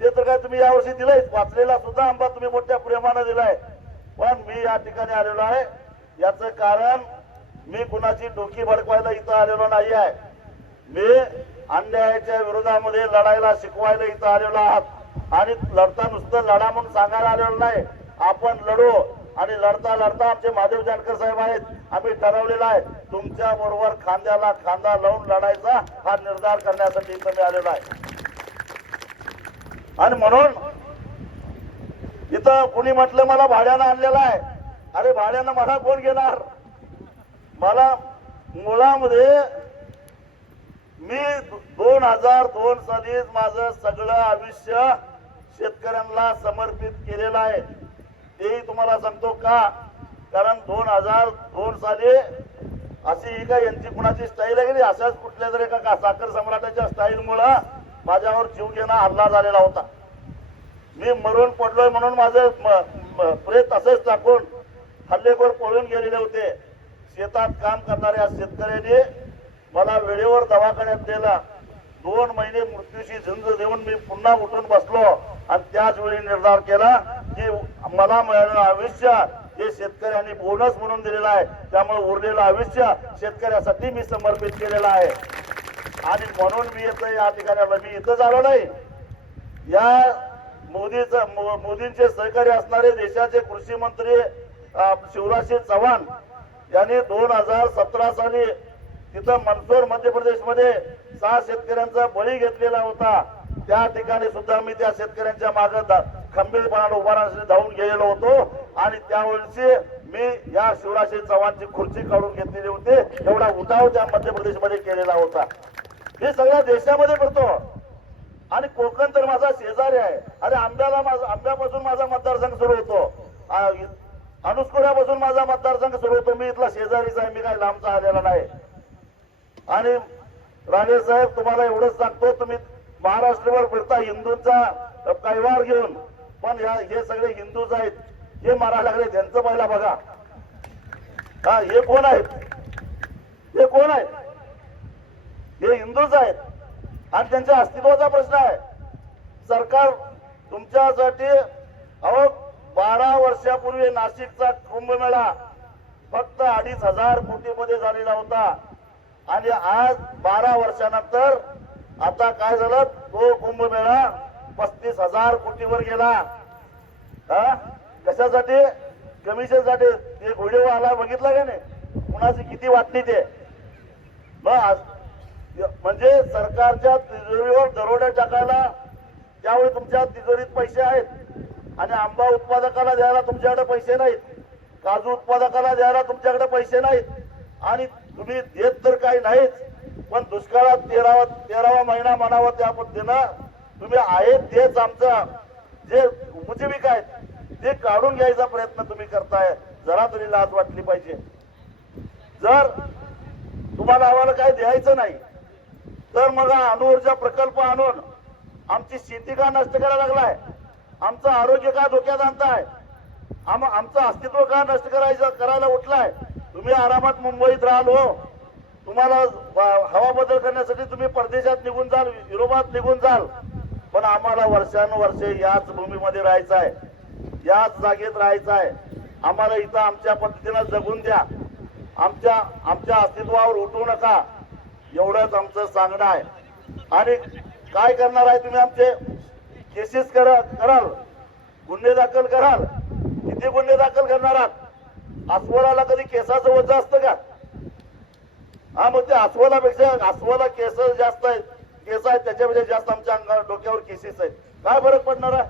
ते तर काय तुम्ही यावर्षी दिलाय, वाचलेला सुद्धा आंबा तुम्ही मोठ्या प्रेमानं दिलाय. पण मी या ठिकाणी आलेलो आहे, याचं कारण मी कुणाची डोकी भडकवायला इथं आलेलो नाही आहे. मी अन्यायाच्या विरोधामध्ये लढायला शिकवायला इथं आलेलो आहात. आणि लढता नुसतं लढा म्हणून सांगायला आलेलो नाही, आपण लढू. आणि लढता लढता आमचे महादेव जानकर साहेब आहेत, आम्ही ठरवलेला आहे तुमच्या बरोबर खांद्याला खांदा लावून लढायचा हा निर्धार करण्यासाठी इथं मी आलेलो आहे. आणि म्हणून इथं कुणी म्हटलं मला भाड्यानं आणलेलं आहे. अरे भाड्यानं मला कोण घेणार? मला मुळामध्ये मी 2002 सालीच माझं सगळं आयुष्य शेतकऱ्यांना समर्पित केलेलं आहे. तेही तुम्हाला सांगतो का, कारण 2002 साली अशी ही काय यांची कुणाची स्टाईल आहे की अशाच कुठल्या तरी एका साखर सम्राटाच्या स्टाईलमुळं माझ्यावर जीव घेणा हल्ला झालेला होता. मी मरून पडलोय म्हणून माझं प्रेत असंच टाकून हल्लेखोर पळून गेलेले होते. शेतात काम करणाऱ्या शेतकऱ्यांनी मला वेळेवर दवाखान्यात नेला. 2 महिने मृत्यूची झुंज देऊन मी पुन्हा उठून बसलो आणि त्याच वेळी निर्धार केला की मला मिळालेलं आयुष्य हे शेतकऱ्यांनी बोनस म्हणून दिलेलं आहे, त्यामुळे उरलेलं आयुष्य शेतकऱ्यासाठी मी समर्पित केलेलं आहे. आणि म्हणून मी येतो या ठिकाणी. मी इथंच आलो नाही, या मोदींचे सहकारी असणारे देशाचे कृषी मंत्री शिवराजसिंह चौहान यांनी 2017 साली तिथं मंदसौर मध्य प्रदेश मध्ये 6 शेतकऱ्यांचा बळी घेतलेला होता. त्या ठिकाणी सुद्धा मी त्या शेतकऱ्यांच्या मागे खंबीरपणाने उभा राहण्यासाठी धावून गेलेलो होतो. आणि त्यावेळी मी या शिवराजसिंह चौहानची खुर्ची काढून घेतलेली होती. एवढा उठाव त्या मध्य प्रदेशमध्ये केलेला होता. हे सगळ्या देशामध्ये करतो. आणि कोकण तर माझा शेजारी आहे. अरे आंब्यापासून माझा मतदारसंघ सुरू होतो, अनुस्कुऱ्यापासून माझा मतदारसंघ सुरू होतो. मी इथला शेजारीच आहे, मी काय लांबचा आलेला नाही. आणि राणे साहेब तुम्हाला एवढंच सांगतो, तुम्ही महाराष्ट्रावर फिरता हिंदूंचा कैवार घेऊन, पण हे सगळे हिंदूच आहेत. हे मारायला लागले त्यांचं पहिला बघा. हा हे कोण आहेत? हे कोण आहेत? हे हिंदूच आहेत आणि त्यांच्या अस्तित्वाचा प्रश्न आहे. सरकार तुमच्यासाठी 12 वर्षापूर्वी नाशिकचा कुंभमेळा फक्त 2,500 कोटीमध्ये झालेला होता. आणि आज 12 वर्षानंतर आता काय झालं, तो कुंभमेळा 35,000 कोटीवर गेला. कशासाठी? कमिशनसाठी. ते व्हिडिओ आला बघितला का नाही, कुणाची किती वाटली ते. म्हणजे सरकारच्या तिजोरीवर दरोडे टाकायला त्यावेळी तुमच्या तिजोरीत पैसे आहेत आणि आंबा उत्पादकाला द्यायला तुमच्याकडे पैसे नाहीत, काजू उत्पादकाला द्यायला तुमच्याकडे पैसे नाहीत. आणि तुम्ही देत तर काही नाहीच, पण दुष्काळात 13वा महिना म्हणावा त्या पद्धतीनं तुम्ही आहेत तेच आमचं जे उपजीविका आहेत ते काढून घ्यायचा प्रयत्न तुम्ही करताय. जरा तरी लाज वाटली पाहिजे. जर तुम्हाला आम्हाला काय द्यायचं नाही तर मग अणुऊर्जा प्रकल्प आणून आमची शेती का नष्ट करायला लागलाय, आमचं आरोग्य का धोक्यात आणताय, आमचं अस्तित्व का नष्ट करायला उठलाय. तुम्ही आरामात मुंबईत राहाल हो, तुम्हाला हवा बदल करण्यासाठी तुम्ही परदेशात निघून जाल, युरोपात निघून जाल, पण आम्हाला वर्षानुवर्षे याच भूमीमध्ये राहायचं आहे, याच जागेत राहायचं आहे. आम्हाला इथं आमच्या पद्धतीनं जगून द्या, आमच्या अस्तित्वावर उठवू नका, एवढंच आमचं सांगणं आहे. आणि काय करणार आहे तुम्ही? आमचे केसेस कराल, गुन्हे दाखल कराल. किती गुन्हे दाखल करणार आहात? अस्वलाला कधी केसाचं वजन असतं का? हा, मग ते अस्वलापेक्षा अस्वला केस जास्त आहेत, केस आहेत त्याच्यापेक्षा जास्त आमच्या अंगावर डोक्यावर केसेस आहेत. काय फरक पडणार आहे?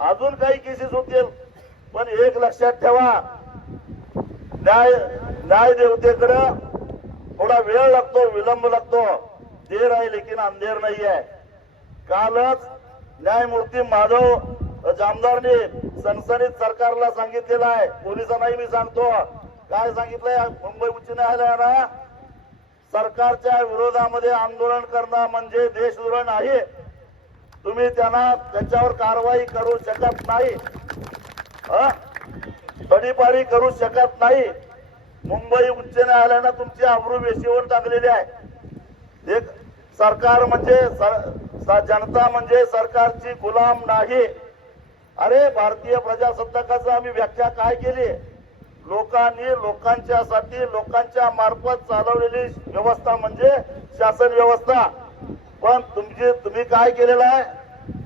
अजून काही केसेस होतील, पण एक लक्षात ठेवा, न्याय देवतेकडे थोडा वेळ लागतो, विलंब लागतो. देर आहे लेकिन अंधेर नाही आहे. कालच न्यायमूर्ती माधव जामदारने सनसनीत सरकारला सांगितलेलं आहे, पोलिसांनाही मी सांगतो, काय सांगितलंय मुंबई उच्च न्यायालयानं, सरकारच्या विरोधामध्ये आंदोलन करणं म्हणजे देशद्रोह आहे. तुम्ही त्यांच्यावर कारवाई करू शकत नाही, तडीपारी करू शकत नाही. मुंबई उच्च न्यायालयानं तुमची आबरू वेशीवर टाकलेली आहे. एक सरकार म्हणजे जनता म्हणजे सरकारची गुलाम नाही. अरे भारतीय प्रजासत्ताकाचं आम्ही व्याख्या काय केली? लोकांनी लोकांच्यासाठी लोकांच्या मार्फत चालवलेली व्यवस्था म्हणजे शासन व्यवस्था. पण तुम्ही काय केलेलं आहे?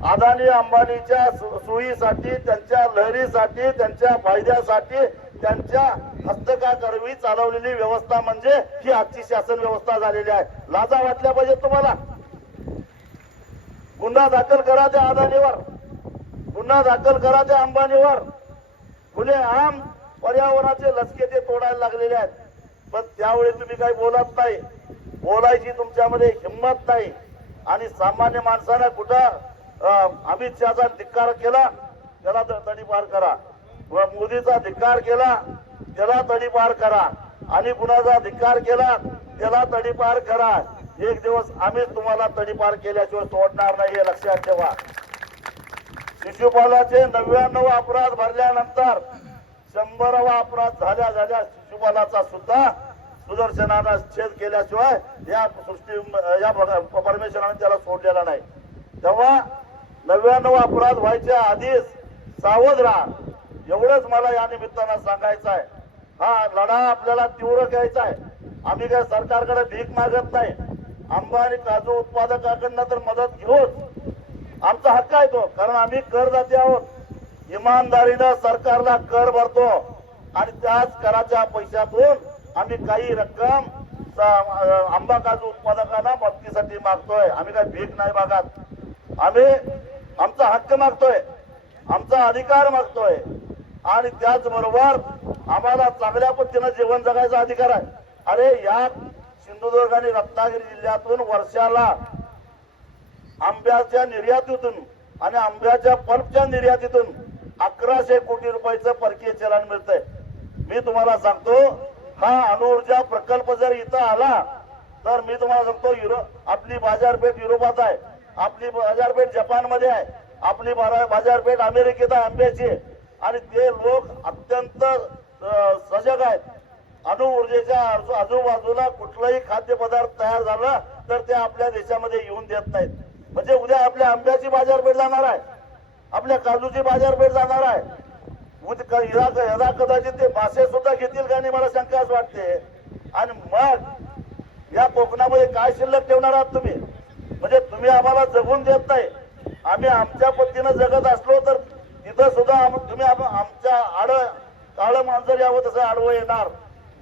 अदानी अंबानीच्या सोयीसाठी, त्यांच्या लहरीसाठी, त्यांच्या फायद्यासाठी, त्यांच्या हस्तकाकरवी चालवलेली व्यवस्था म्हणजे ही आजची शासन व्यवस्था झालेली आहे. लाजा वाटल्या पाहिजे तुम्हाला. गुन्हा दाखल करा त्या अदानीवर, गुन्हा दाखल करा त्या अंबानीवर. खुले आम पर्यावरणाचे लचके ते तोडायला लागलेले आहेत. पण त्यावेळी तुम्ही काही बोलत नाही, बोलायची तुमच्यामध्ये हिंमत नाही. आणि सामान्य माणसानं कुठं अमित शहाचा धिक्कार केला त्याला तडीपार करा, मोदीचा धिक्कार केला त्याला तडीपार करा, आणि कुणाचा धिक्कार केला त्याला तडीपार करा. एक दिवस आम्हीच तुम्हाला तडीपार केल्याशिवाय सोडणार नाही, हे लक्षात ठेवा. शिशुपालाचे 99 अपराध भरल्यानंतर 100वा अपराध झाल्या शिशुपालाचा सुद्धा सुदर्शनानं छेद केल्याशिवाय या परमेश्वराने त्याला सोडलेला नाही. तेव्हा 99 अपराध व्हायच्या आधीच सावध राहा, एवढंच मला या निमित्तानं सांगायचं आहे. हा लढा आपल्याला तीव्र घ्यायचा आहे. आम्ही काय सरकारकडे भीक मागत नाही. आंबा आणि काजू उत्पादकाकडनं तर मदत घेऊच, आमचा हक्क आहे तो, कारण आम्ही करदाते आहोत. इमानदारीनं सरकारला कर भरतो आणि त्याच कराच्या पैशातून आम्ही काही रक्कम आंबा काजू उत्पादकांना मदतीसाठी मागतोय. आम्ही काही भीक नाही मागत. आम्ही आमचा हक्क मागतोय, आमचा अधिकार मागतोय, आणि त्याचबरोबर आम्हाला चांगल्या पद्धतीनं जीवन जगायचा अधिकार आहे. अरे या सिंधुदुर्ग आणि रत्नागिरी जिल्ह्यातून वर्षाला आंब्याच्या निर्यातीतून आणि आंब्याच्या पल्पच्या निर्यातीतून 1100 कोटी रुपयाचं परकीय चलन मिळतंय. मी तुम्हाला सांगतो, हा अणुऊर्जा प्रकल्प जर इथं आला तर मी तुम्हाला सांगतो, आपली बाजारपेठ युरोपात आहे, आपली बाजारपेठ जपानमध्ये आहे, आपली बाजारपेठ अमेरिकेत आहे आंब्याची, आणि ते लोक अत्यंत सजग आहेत. अणुऊर्जेच्या आजूबाजूला कुठलाही खाद्यपदार्थ तयार झाला तर ते आपल्या देशामध्ये येऊन देत नाहीत. म्हणजे उद्या आपल्या आंब्याची बाजारपेठ जाणार आहे, आपल्या काजूची बाजारपेठ जाणार आहे. यदा कदाचित ते मासे सुद्धा घेतील का नाही मला शंकाच वाटते. आणि मग या कोकणामध्ये काय शिल्लक ठेवणार आहात तुम्ही? म्हणजे तुम्ही आम्हाला जगून देत नाही. आम्ही आमच्या पद्धतीनं जगत असलो तर तिथं सुद्धा तुम्ही आमच्या काळं मांजर यावं तसं आडवं येणार,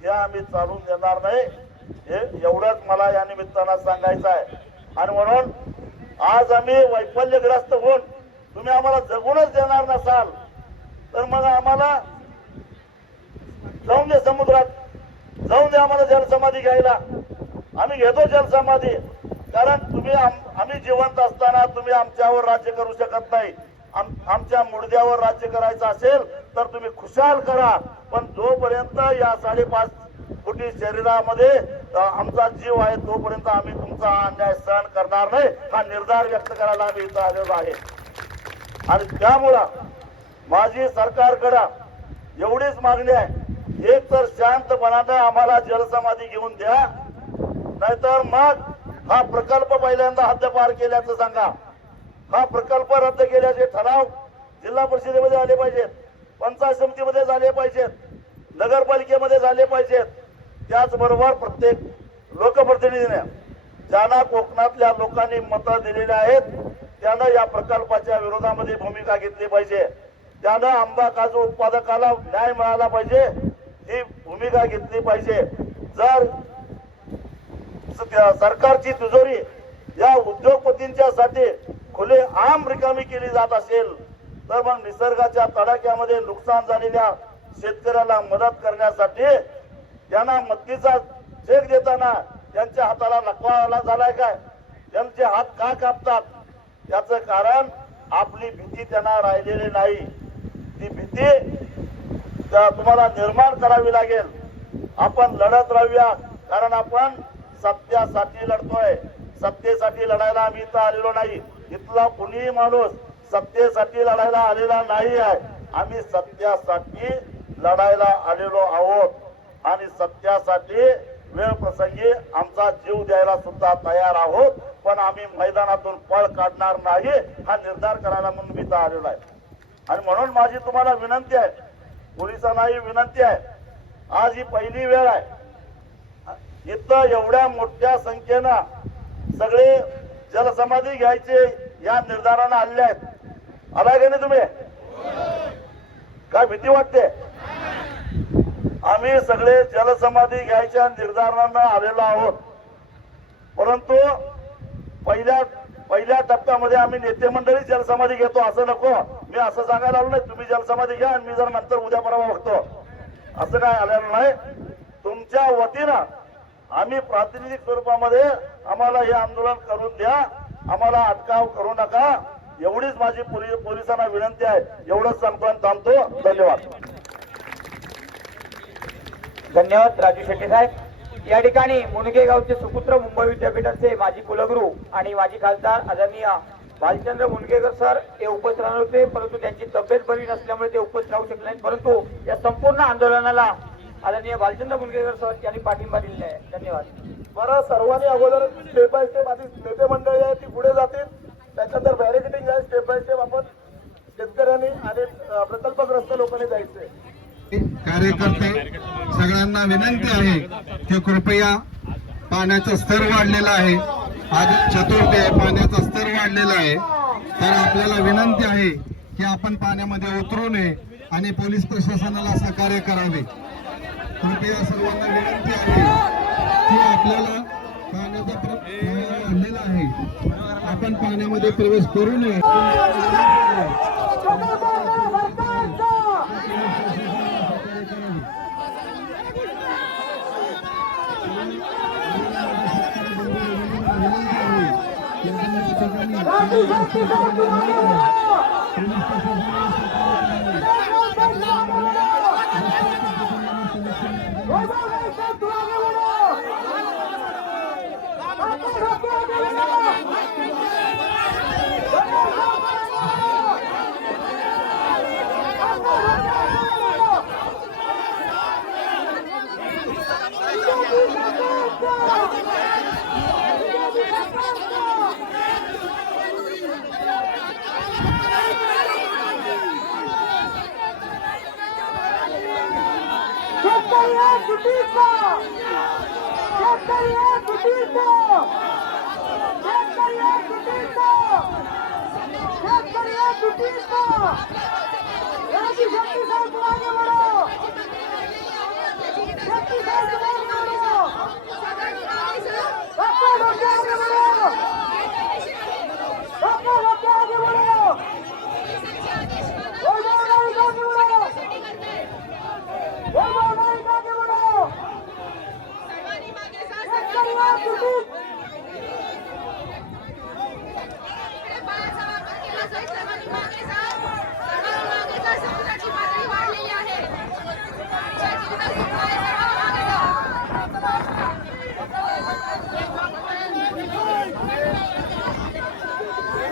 हे आम्ही चालून देणार नाही. हे एवढंच मला या निमित्तानं सांगायचं आहे. आणि म्हणून आज आम्ही वैफल्यग्रस्त होऊन तुम्ही आम्हाला जगूनच देणार नसाल तर मग आम्हाला जाऊन दे समुद्रात, जाऊन दे आम्हाला जलसमाधी घ्यायला. आम्ही घेतो जलसमाधी, कारण तुम्ही आम्ही जिवंत असताना तुम्ही आमच्यावर राज्य करू शकत नाही. आमच्या मुडद्यावर राज्य करायचं असेल तर तुम्ही खुशाल करा, पण जोपर्यंत या 5.5 कोटी शरीरामध्ये आमचा जीव आहे तोपर्यंत आम्ही तुमचा हा अन्याय सहन करणार नाही, हा निर्धार व्यक्त करायला आम्ही इथं आलेलो आहे. आणि त्यामुळं माझी सरकारकडं एवढीच मागणी आहे, एक तर शांतपणानं आम्हाला जलसमाधी घेऊन द्या, नाहीतर मग हा प्रकल्प पहिल्यांदा हद्दपार केल्याचं सांगा. हा प्रकल्प रद्द केल्याचे ठराव जिल्हा परिषदेमध्ये आले पाहिजेत, पंचायत समितीमध्ये झाले पाहिजेत, नगरपालिकेमध्ये झाले पाहिजेत. त्याचबरोबर प्रत्येक लोकप्रतिनिधीने ज्यांना कोकणातल्या लोकांनी मतं दिलेली आहेत त्यानं या प्रकल्पाच्या विरोधामध्ये भूमिका घेतली पाहिजे. त्यानं आंबा काजू उत्पादकाला न्याय मिळाला पाहिजे, ही भूमिका घेतली पाहिजे. जर सरकारची तिजोरी या उद्योगपतींच्यासाठी खुले आम रिकामी केली जात असेल तर मग निसर्गाच्या तडाख्यामध्ये नुकसान झालेल्या शेतकऱ्याला मदत करण्यासाठी त्यांना मदतीचा चेक देताना त्यांच्या हाताला लकवा झालाय काय, त्यांचे हात का कापतात? याचं कारण आपली भीती त्यांना राहिलेली नाही. ती भीती तुम्हाला निर्माण करावी लागेल. आपण लढत राहूया, कारण आपण सत्यासाठी लढतोय. सत्तेसाठी लढायला आम्ही इथं आलेलो नाही. इथला कुणीही माणूस सत्तेसाठी लढायला आलेला नाही आहे. आम्ही सत्यासाठी लढायला आलेलो आहोत आणि सत्यासाठी वेळ प्रसंगी आमचा जीव द्यायला सुद्धा तयार आहोत. पण आम्ही मैदानातून पळ काढणार नाही हा निर्धार करायला म्हणून मी इथं आलेलो आहे. आणि म्हणून माझी तुम्हाला विनंती आहे, पोलिसांनाही विनंती आहे, आज ही पहिली वेळ आहे. इथं एवढ्या मोठ्या संख्येनं सगळे जलसमाधी घ्यायचे या निर्धारानं आलेले आहेत. आलाय का नाही तुम्ही? काय भीती वाटते? आम्ही सगळे जलसमाधी घ्यायच्या निर्धारानं आलेलो आहोत. परंतु पहिल्या टप्प्यामध्ये आम्ही नेते मंडळी जलसमाधी घेतो असं नको. मी असं सांगायला आलो नाही तुम्ही जलसमाधी घ्या आणि मी जर नंतर उद्या परवा बघतो, असं काय आलेलं नाही. तुमच्या वतीनं आम्ही प्रातिनिधिक स्वरूपामध्ये आम्हाला हे आंदोलन करून द्या, आम्हाला अटकाव करू नका, एवढीच माझी पोलिसांना विनंती आहे. एवढंच सांगतो आणि थांबतो. धन्यवाद. धन्यवाद राजू शेट्टी साहेब. या ठिकाणी मुनगे गावचे सुपुत्र मुंबई विद्यापीठाचे माजी कुलगुरू आणि माजी खासदार आदरणीय भालचंद्र मुनगेकर सर हे उपस्थित राहणार होते, परंतु त्यांची तब्येत बरी नसल्यामुळे ते उपस्थित राहू शकले नाहीत. परंतु या संपूर्ण आंदोलनाला आदरणीय भालचंद्र मुनगेकर सर यांनी पाठिंबा दिलेला आहे. धन्यवाद. बरं, सर्वांनी अगोदर स्टेप बाय स्टेप आधी नेते मंडळी आहे ती पुढे जातील, त्याच्यानंतर बॅरिकेडिंग आहे. स्टेप बाय स्टेप आपण शेतकऱ्यांनी आणि प्रकल्पग्रस्त लोकांनी जायचंय. कार्यकर्ते सगळ्यांना विनंती आहे की कृपया पाण्याचा स्तर वाढलेला आहे, आज चतुर्थी आहे, पाण्याचा स्तर वाढलेला आहे, तर आपल्याला विनंती आहे की आपण पाण्यामध्ये उतरू नये आणि पोलीस प्रशासनाला सहकार्य करावे. कृपया सर्वांना विनंती आहे की आपल्याला पाण्याचा प्रवाह वाढलेला आहे, आपण पाण्यामध्ये प्रवेश करू नये.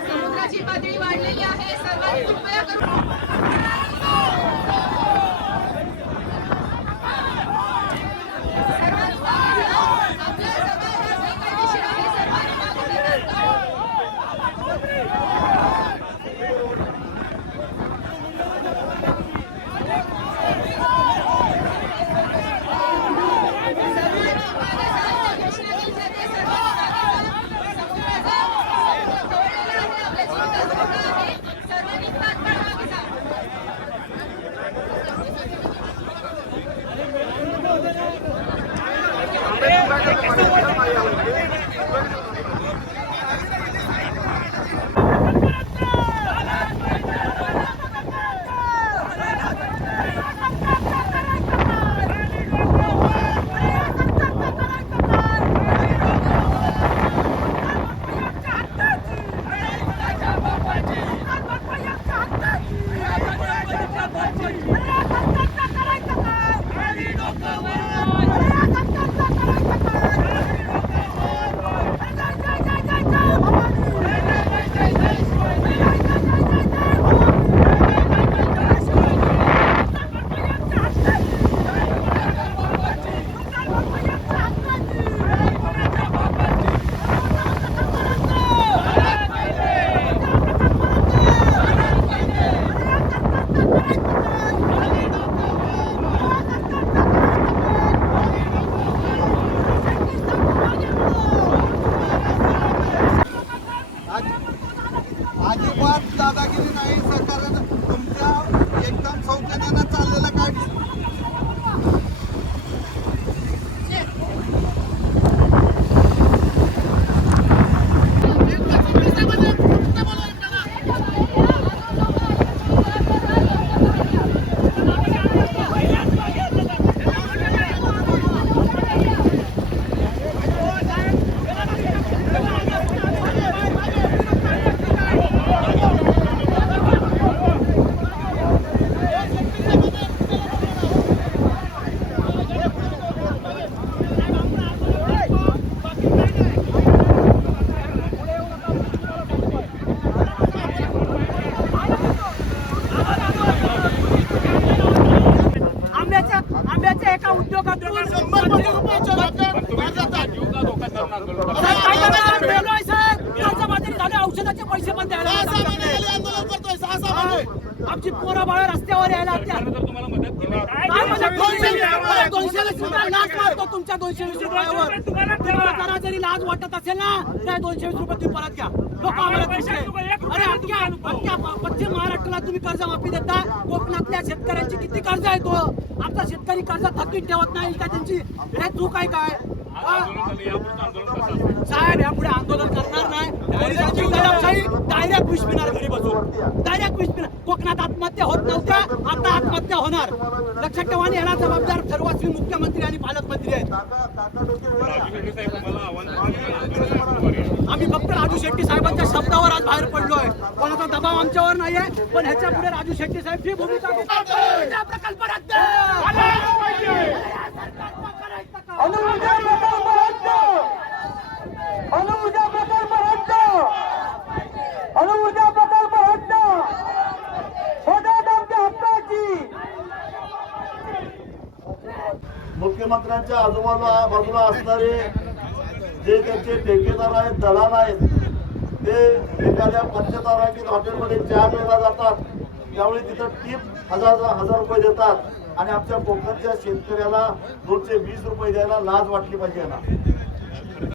समुद्राची पातळी वाढलेली आहे. सर्वांनी कृपया करून आपल्या तांब्याच्या एका उद्योगातून साहेब, काय करणार? गेलोय साहेब, कर्जबाजारी झाले, औषधाचे पैसे पण द्यायला आमची पोरं बाळ रस्त्यावर यायला लागतात. काय मदत केली? 220 रुपये लाच मारतो तुमच्या 220 रुपयावर. तुम्हाला जरी लाज वाटत असेल ना, त्या 220 रुपये तुम्ही परत घ्या. लोक आम्हाला पैसे अरे अख्ख्या पश्चिम महाराष्ट्राला तुम्ही कर्जमाफी देता. कोकणातल्या शेतकऱ्यांची किती कर्ज आहे तो? आमचा शेतकरी कर्ज थकीत ठेवत नाही का? त्यांची हे चूक आहे काय? साहेब यापुढे आंदोलन करणार नाही. पोलिसांची दडपशाही डायरेक्ट विष पिणार घरी बसून. डायरेक्ट विष पिणार. कोकणात आत्महत्या होत नव्हत्या, आता आत्महत्या होणार. लक्षात ठेवा. आणि याला जबाबदार सर्वस्वी मुख्यमंत्री आणि पालकमंत्री आहेत. आम्ही फक्त राजू शेट्टी साहेबांच्या शब्दावर आज बाहेर पडलोय. कोणाचा दबाव आमच्यावर नाहीये. पण ह्याच्या पुढे राजू शेट्टी साहेब जी भूमिका घेतात, प्रकल्प रद्द. अणुऊर्जा प्रकल्प रद्द. अणुऊर्जा प्रकल्प रद्द. अणुऊर्जा प्रकल्प रद्द. शोधात आमच्या हक्काची. मुख्यमंत्र्यांच्या बाजूला असणारे जे त्यांचे ठेकेदार आहेत, दलाल आहेत, ते एखाद्या पंचतारांकित हॉटेलमध्ये चहा प्यायला जातात, त्यावेळी तिथं टीप हजार रुपये देतात आणि आमच्या कोकणच्या शेतकऱ्याला 220 रुपये द्यायला लाज वाटली पाहिजे ना.